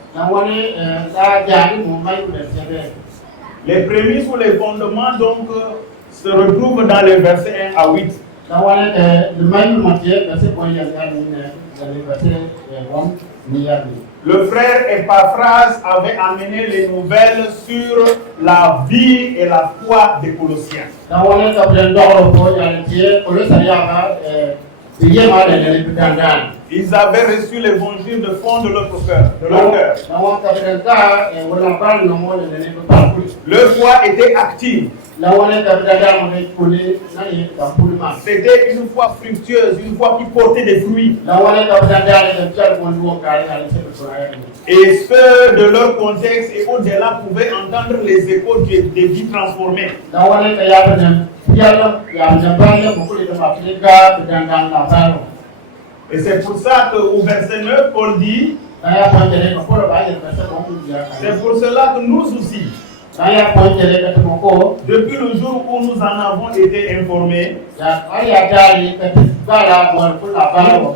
Les prémices ou les fondements donc se retrouvent dans les versets 1 à 8. Le frère Epaphras avait amené les nouvelles sur la vie et la foi des Colossiens. Ils avaient reçu l'évangile de fond de leur cœur. Leur foi était active. C'était une foi fructueuse, une foi qui portait des fruits. Et ceux de leur contexte et au-delà pouvaient entendre les échos des vies transformées. Et c'est pour ça qu'au verset 9, Paul dit, c'est pour cela que nous aussi, depuis le jour où nous en avons été informés,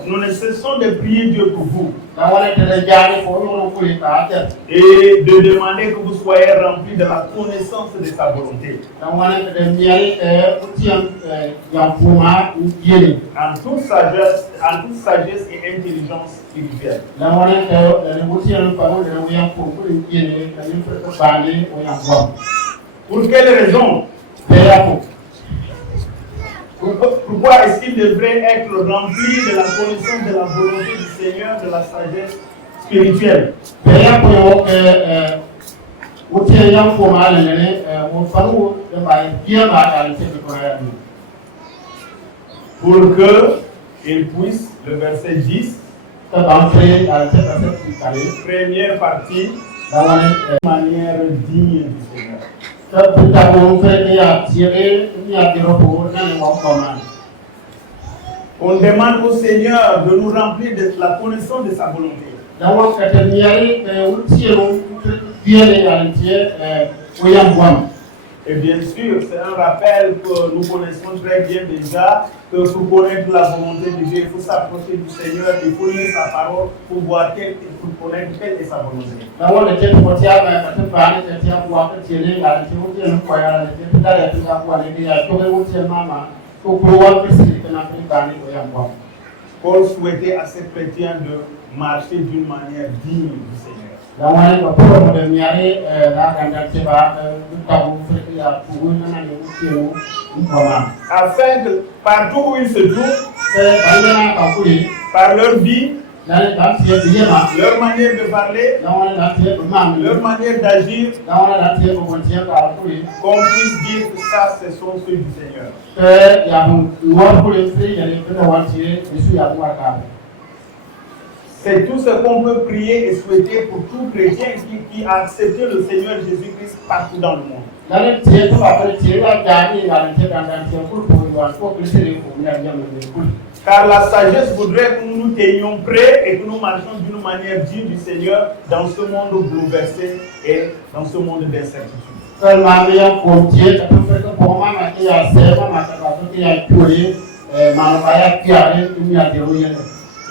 nous ne cessons de prier Dieu pour vous et de demander que vous soyez remplis de la connaissance de sa volonté. En toute sagesse et intelligence spirituelle. Pour quelle raison? Pourquoi est-ce qu'il devrait être rempli de la connaissance de la volonté du Seigneur, de la sagesse spirituelle? Pour qu'il puisse, le verset 10, première partie, de manière digne du Seigneur. On demande au Seigneur de nous remplir de la connaissance de sa volonté. Et bien sûr, c'est un rappel que nous connaissons très bien déjà, que pour connaître la volonté de Dieu, il faut s'approcher du Seigneur, il faut lire sa parole pour voir pour connaître quelle est sa volonté. Paul souhaitait à ces chrétiens de marcher d'une manière digne du Seigneur. Afin que partout où ils se trouvent, par leur vie, leur manière de parler, leur manière d'agir, qu'on puisse dire que ça, ce sont ceux du Seigneur. C'est tout ce qu'on peut prier et souhaiter pour tout chrétien qui a accepté le Seigneur Jésus-Christ partout dans le monde. Car la sagesse voudrait que nous nous tenions prêts et que nous marchions d'une manière digne du Seigneur dans ce monde bouleversé et dans ce monde d'incertitude. Et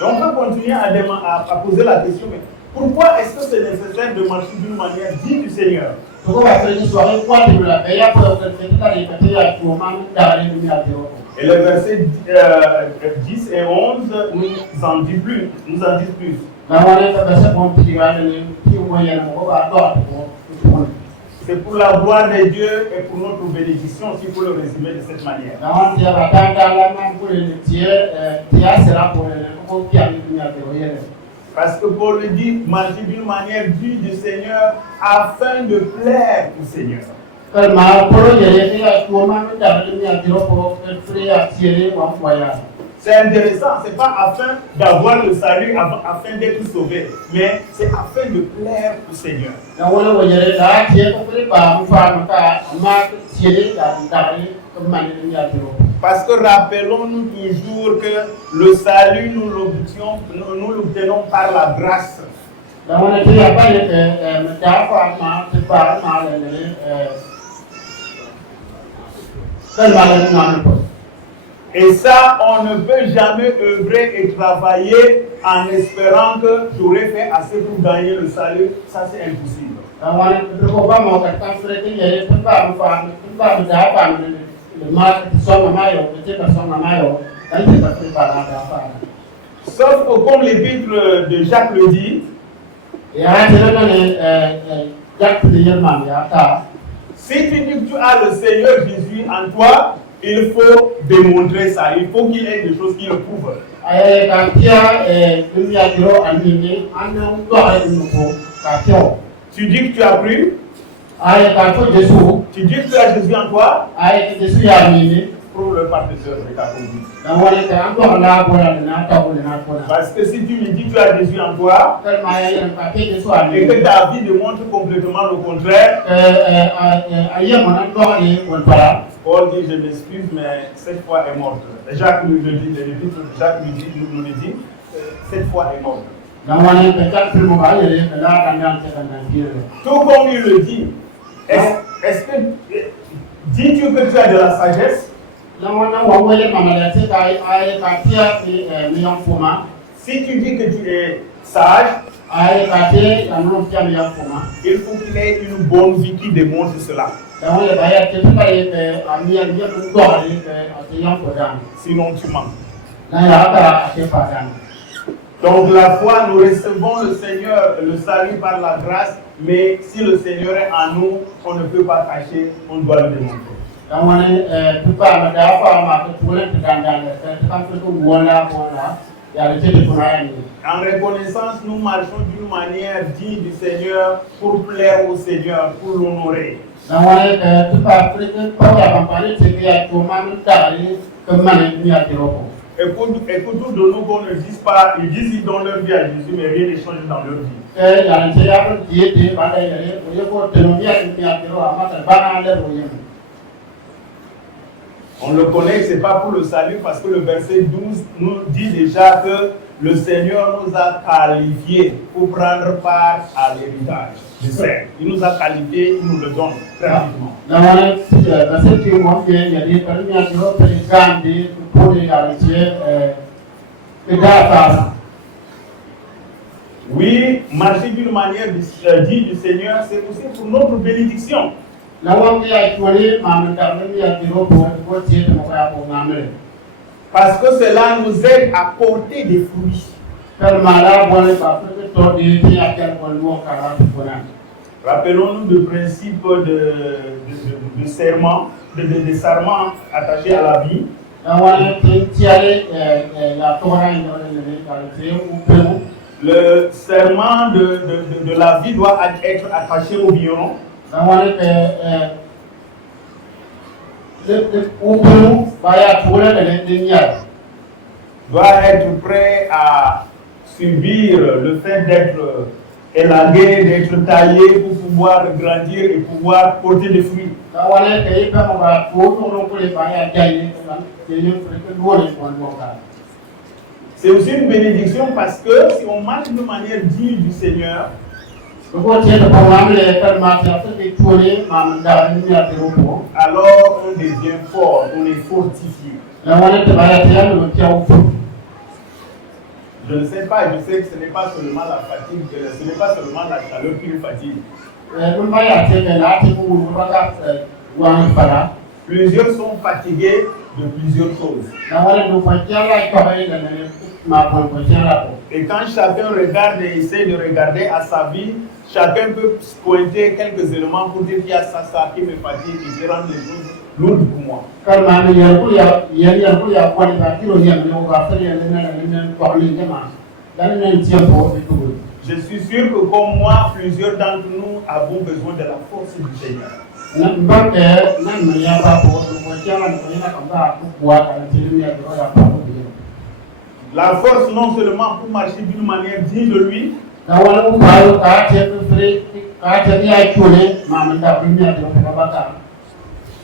on peut continuer à poser la question, mais pourquoi est-ce que c'est nécessaire de marcher d'une manière digne du Seigneur? Et le verset 10 et 11 nous en dit plus. C'est pour la gloire de Dieu et pour notre bénédiction, si vous le résumer de cette manière. Parce que Paul le dit, marcher d'une manière digne du Seigneur afin de plaire au Seigneur. C'est intéressant, c'est pas afin d'avoir le salut, afin d'être sauvé, mais c'est afin de plaire au Seigneur. Parce que rappelons-nous toujours que le salut, nous l'obtenons par la grâce. Et ça, on ne peut jamais œuvrer et travailler en espérant que j'aurais fait assez pour gagner le salut. Ça, c'est impossible. Sauf que comme l'épître de Jacques le dit, Si tu dis que tu as le Seigneur Jésus en toi, il faut démontrer ça. Il faut qu'il y ait des choses qui le prouvent. Tu dis que tu as cru. Tu dis que tu as Jésus en toi. Prouve-le par tes œuvres et ta conduite. Parce que si tu me dis que tu as Jésus en toi et que ta vie démontre complètement le contraire, Paul dit, je m'excuse, mais cette foi est morte. Jacques nous le dit, Jacques nous le dit, cette foi est morte. Tout comme il le dit, est-ce que dis-tu que tu as de la sagesse? Si tu dis que tu es sage, il faut qu'il ait une bonne vie qui démontre cela. Sinon tu manques. Donc la foi, nous recevons le Seigneur, le salut par la grâce, mais si le Seigneur est en nous, on ne peut pas cacher, on doit le démontrer. En reconnaissance, nous marchons d'une manière digne du Seigneur pour plaire au Seigneur, pour l'honorer. Écoute de nous qu'on ne dise pas, ils disent qu'ils donnent leur vie à Jésus, mais rien ne change dans leur vie. On le connaît, ce n'est pas pour le salut, parce que le verset 12 nous dit déjà que le Seigneur nous a qualifiés pour prendre part à l'héritage du Seigneur. Il nous a qualifiés, il nous le donne très rapidement. Oui, marcher d'une manière digne du Seigneur, c'est aussi pour notre bénédiction. Parce que cela nous aide à porter des fruits. Rappelons-nous le principe de serment, de serment attaché à la vie. Le serment de la vie doit être attaché au vigneron. Doit être prêt à subir le fait d'être élagué, d'être taillé pour pouvoir grandir et pouvoir porter des fruits. C'est aussi une bénédiction parce que si on marche de manière digne du Seigneur, alors on devient fort, on est fortifié. Je ne sais pas, je sais que ce n'est pas seulement la fatigue, ce n'est pas seulement la chaleur qui nous fatigue. Plusieurs sont fatigués de plusieurs choses. Et quand chacun regarde et essaie de regarder à sa vie, chacun peut pointer quelques éléments pour dire qu'il y a ça qui me fatigue et qui rend les choses lourdes pour moi. Je suis sûr que comme moi, plusieurs d'entre nous avons besoin de la force du Seigneur. La force non seulement pour marcher d'une manière digne de lui,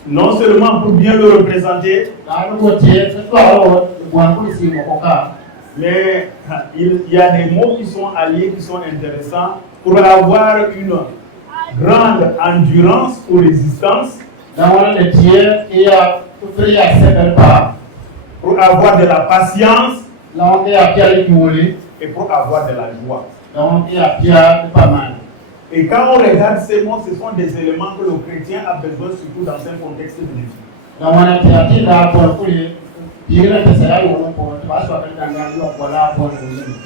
non seulement pour bien le représenter, mais il y a des mots qui sont alliés, qui sont intéressants pour avoir une grande endurance ou résistance, pour avoir de la patience et pour avoir de la joie. Et quand on regarde ces mots, ce sont des éléments que le chrétien a besoin, surtout dans un contexte de vie.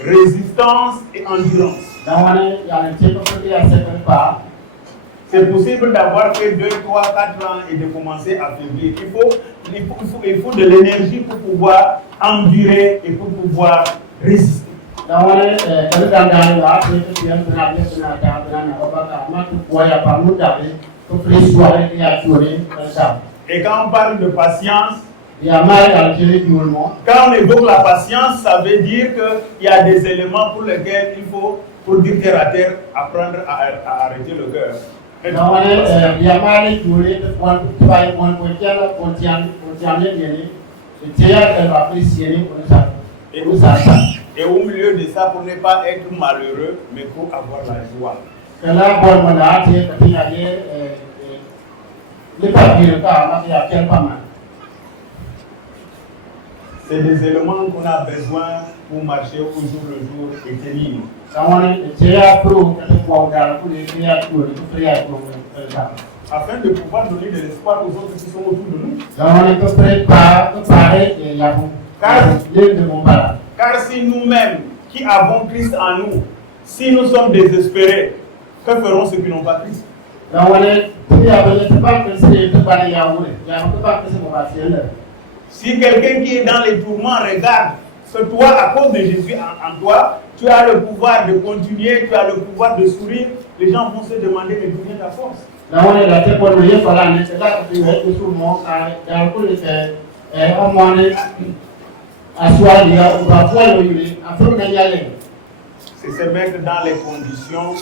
Résistance et endurance. C'est possible d'avoir fait 2, 3, 4 ans et de commencer à faiblir. Il faut de l'énergie pour pouvoir endurer et pour pouvoir résister. Et quand on parle de patience, quand on évoque la patience, ça veut dire qu'il y a des éléments pour lesquels il faut, pour dire terre à terre, apprendre à arrêter le cœur. Et au milieu de ça, pour ne pas être malheureux, mais pour avoir la joie. C'est des éléments qu'on a besoin pour marcher au jour le jour et tenir. Afin de pouvoir donner de l'espoir aux autres qui sont autour de nous. Car si nous-mêmes, qui avons Christ en nous, si nous sommes désespérés, que feront ceux qui n'ont pas Christ? Si quelqu'un qui est dans les tourments regarde que toi, à cause de Jésus en toi, tu as le pouvoir de continuer, tu as le pouvoir de sourire, les gens vont se demander mais d'où vient ta force? C'est se mettre dans les conditions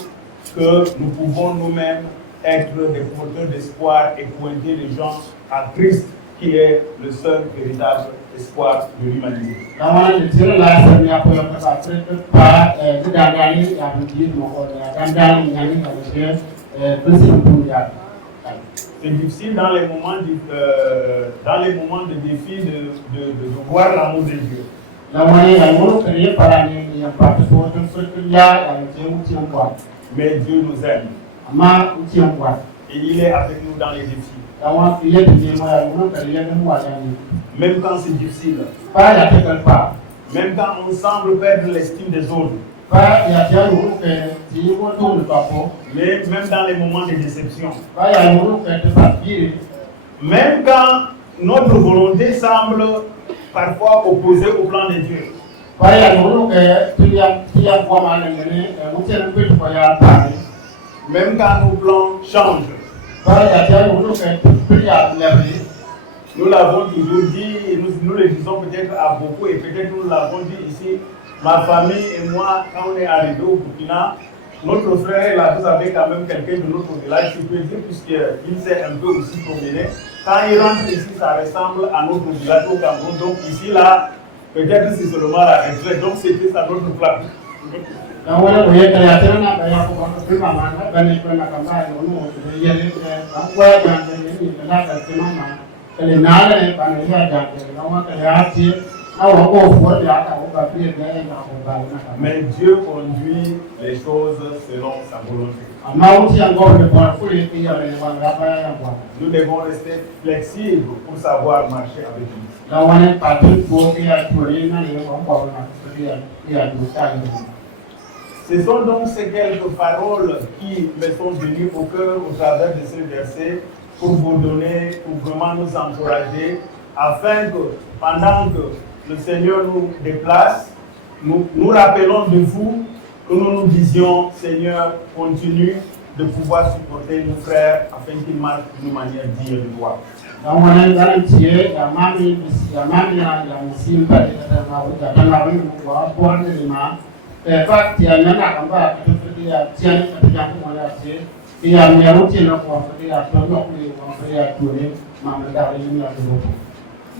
que nous pouvons nous-mêmes être des porteurs d'espoir et pointer les gens à Christ, qui est le seul véritable espoir de l'humanité. C'est difficile dans les moments de défi de voir l'amour de Dieu. Mais Dieu nous aime. Et il est avec nous dans les défis. Même quand c'est difficile. Même quand on semble perdre l'estime des autres. Mais même dans les moments de déception. Même quand notre volonté semble parfois opposée au plan de Dieu. Même quand nos plans changent. Nous l'avons toujours dit, et nous le disons peut-être à beaucoup, et peut-être nous l'avons dit ici. Ma famille et moi, quand on est arrivé au Burkina, notre frère là, vous avez quand même quelqu'un de notre village, je peux dire, puisqu'il s'est un peu aussi promené. Quand il rentre ici, ça ressemble à notre village au Cameroun. Donc ici, là, peut-être c'est seulement la retraite. Donc c'était ça notre plan. Mais Dieu conduit les choses selon sa volonté. Nous devons rester flexibles pour savoir marcher avec lui. Ce sont donc ces quelques paroles qui me sont venues au cœur au travers de ce verset pour vous donner, pour vraiment nous encourager, afin que pendant que le Seigneur nous déplace, nous rappelons de vous que nous nous disions, Seigneur, continue de pouvoir supporter nos frères afin qu'ils marchent d'une manière digne de toi.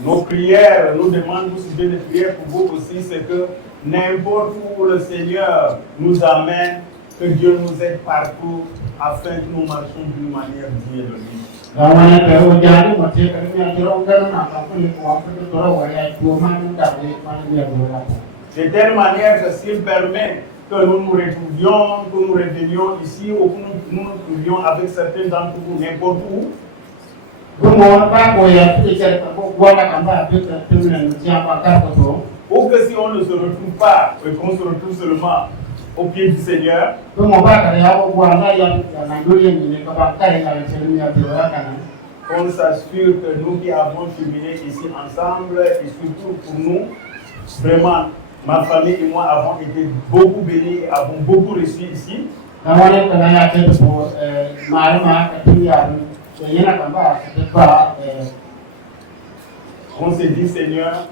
Nos prières, nous demandons aussi de prières pour vous aussi, c'est que n'importe où le Seigneur nous amène, que Dieu nous aide partout afin que nous marchions d'une manière digne de lui. De telle manière que s'il permet que nous nous retrouvions, que nous revenions ici, ou que nous nous trouvions avec certains d'entre vous n'importe où, ou que si on ne se retrouve pas, et qu'on se retrouve seulement au pied du Seigneur. Qu'on s'assure que nous qui avons cheminé ici ensemble, et surtout pour nous, vraiment, ma famille et moi avons été beaucoup bénis, avons beaucoup reçu ici. On s'est dit, Seigneur,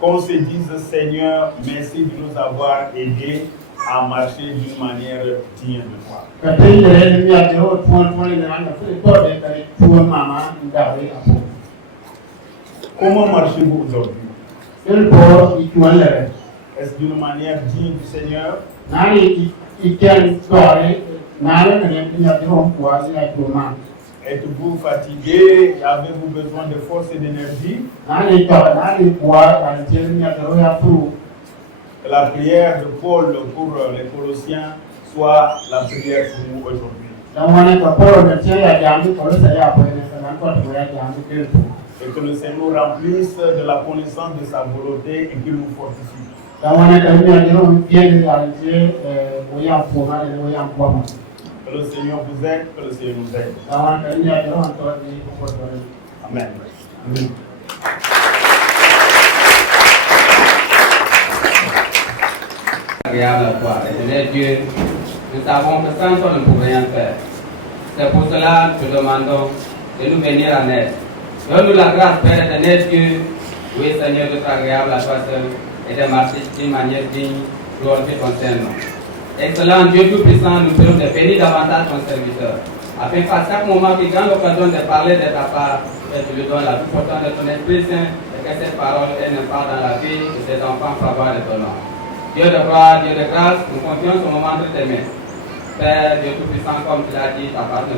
qu'on se dise, Seigneur, merci de nous avoir aidés à marcher d'une manière digne de toi. Comment marchez-vous aujourd'hui? Est-ce d'une manière digne du Seigneur? Êtes-vous fatigué? Avez-vous besoin de force et d'énergie? Que la prière de Paul pour les Colossiens soit la prière pour nous aujourd'hui. Et que le Seigneur nous remplisse de la connaissance de sa volonté et qu'il nous fortifie. Que le Seigneur vous aide, que le Seigneur nous aide. Amen. Amen. Agréable à toi, éternel Dieu, nous savons que sans toi nous ne pouvons rien faire. C'est pour cela que nous demandons de nous venir en aide. Donne-nous la grâce, Père éternel Dieu, oui Seigneur, d'être agréable à toi seul et de marcher d'une manière digne, glorifier ton Saint-Nom. Excellent Dieu Tout-Puissant, nous prions de bénir davantage ton serviteur, afin qu'à chaque moment qu'il gagne l'occasion de parler de ta part, que tu lui donnes la toute portance de ton Esprit Saint et que cette parole ait un impact dans la vie de tes enfants pour avoir de ton nom. Dieu de gloire, Dieu de grâce, nous confions ce moment entre tes mains. Père, Dieu Tout-Puissant, comme tu l'as dit, ta parole ne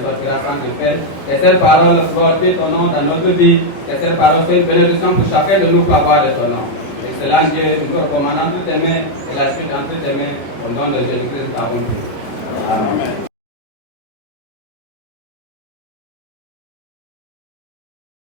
sortira sans effet. Que cette parole glorifie ton nom dans notre vie, que cette parole soit une bénédiction pour chacun de nous pour avoir de ton nom. Excellent Dieu, nous te recommandons entre tes mains et la suite entre tes mains, au nom de Jésus-Christ, nous avons prié. Amen.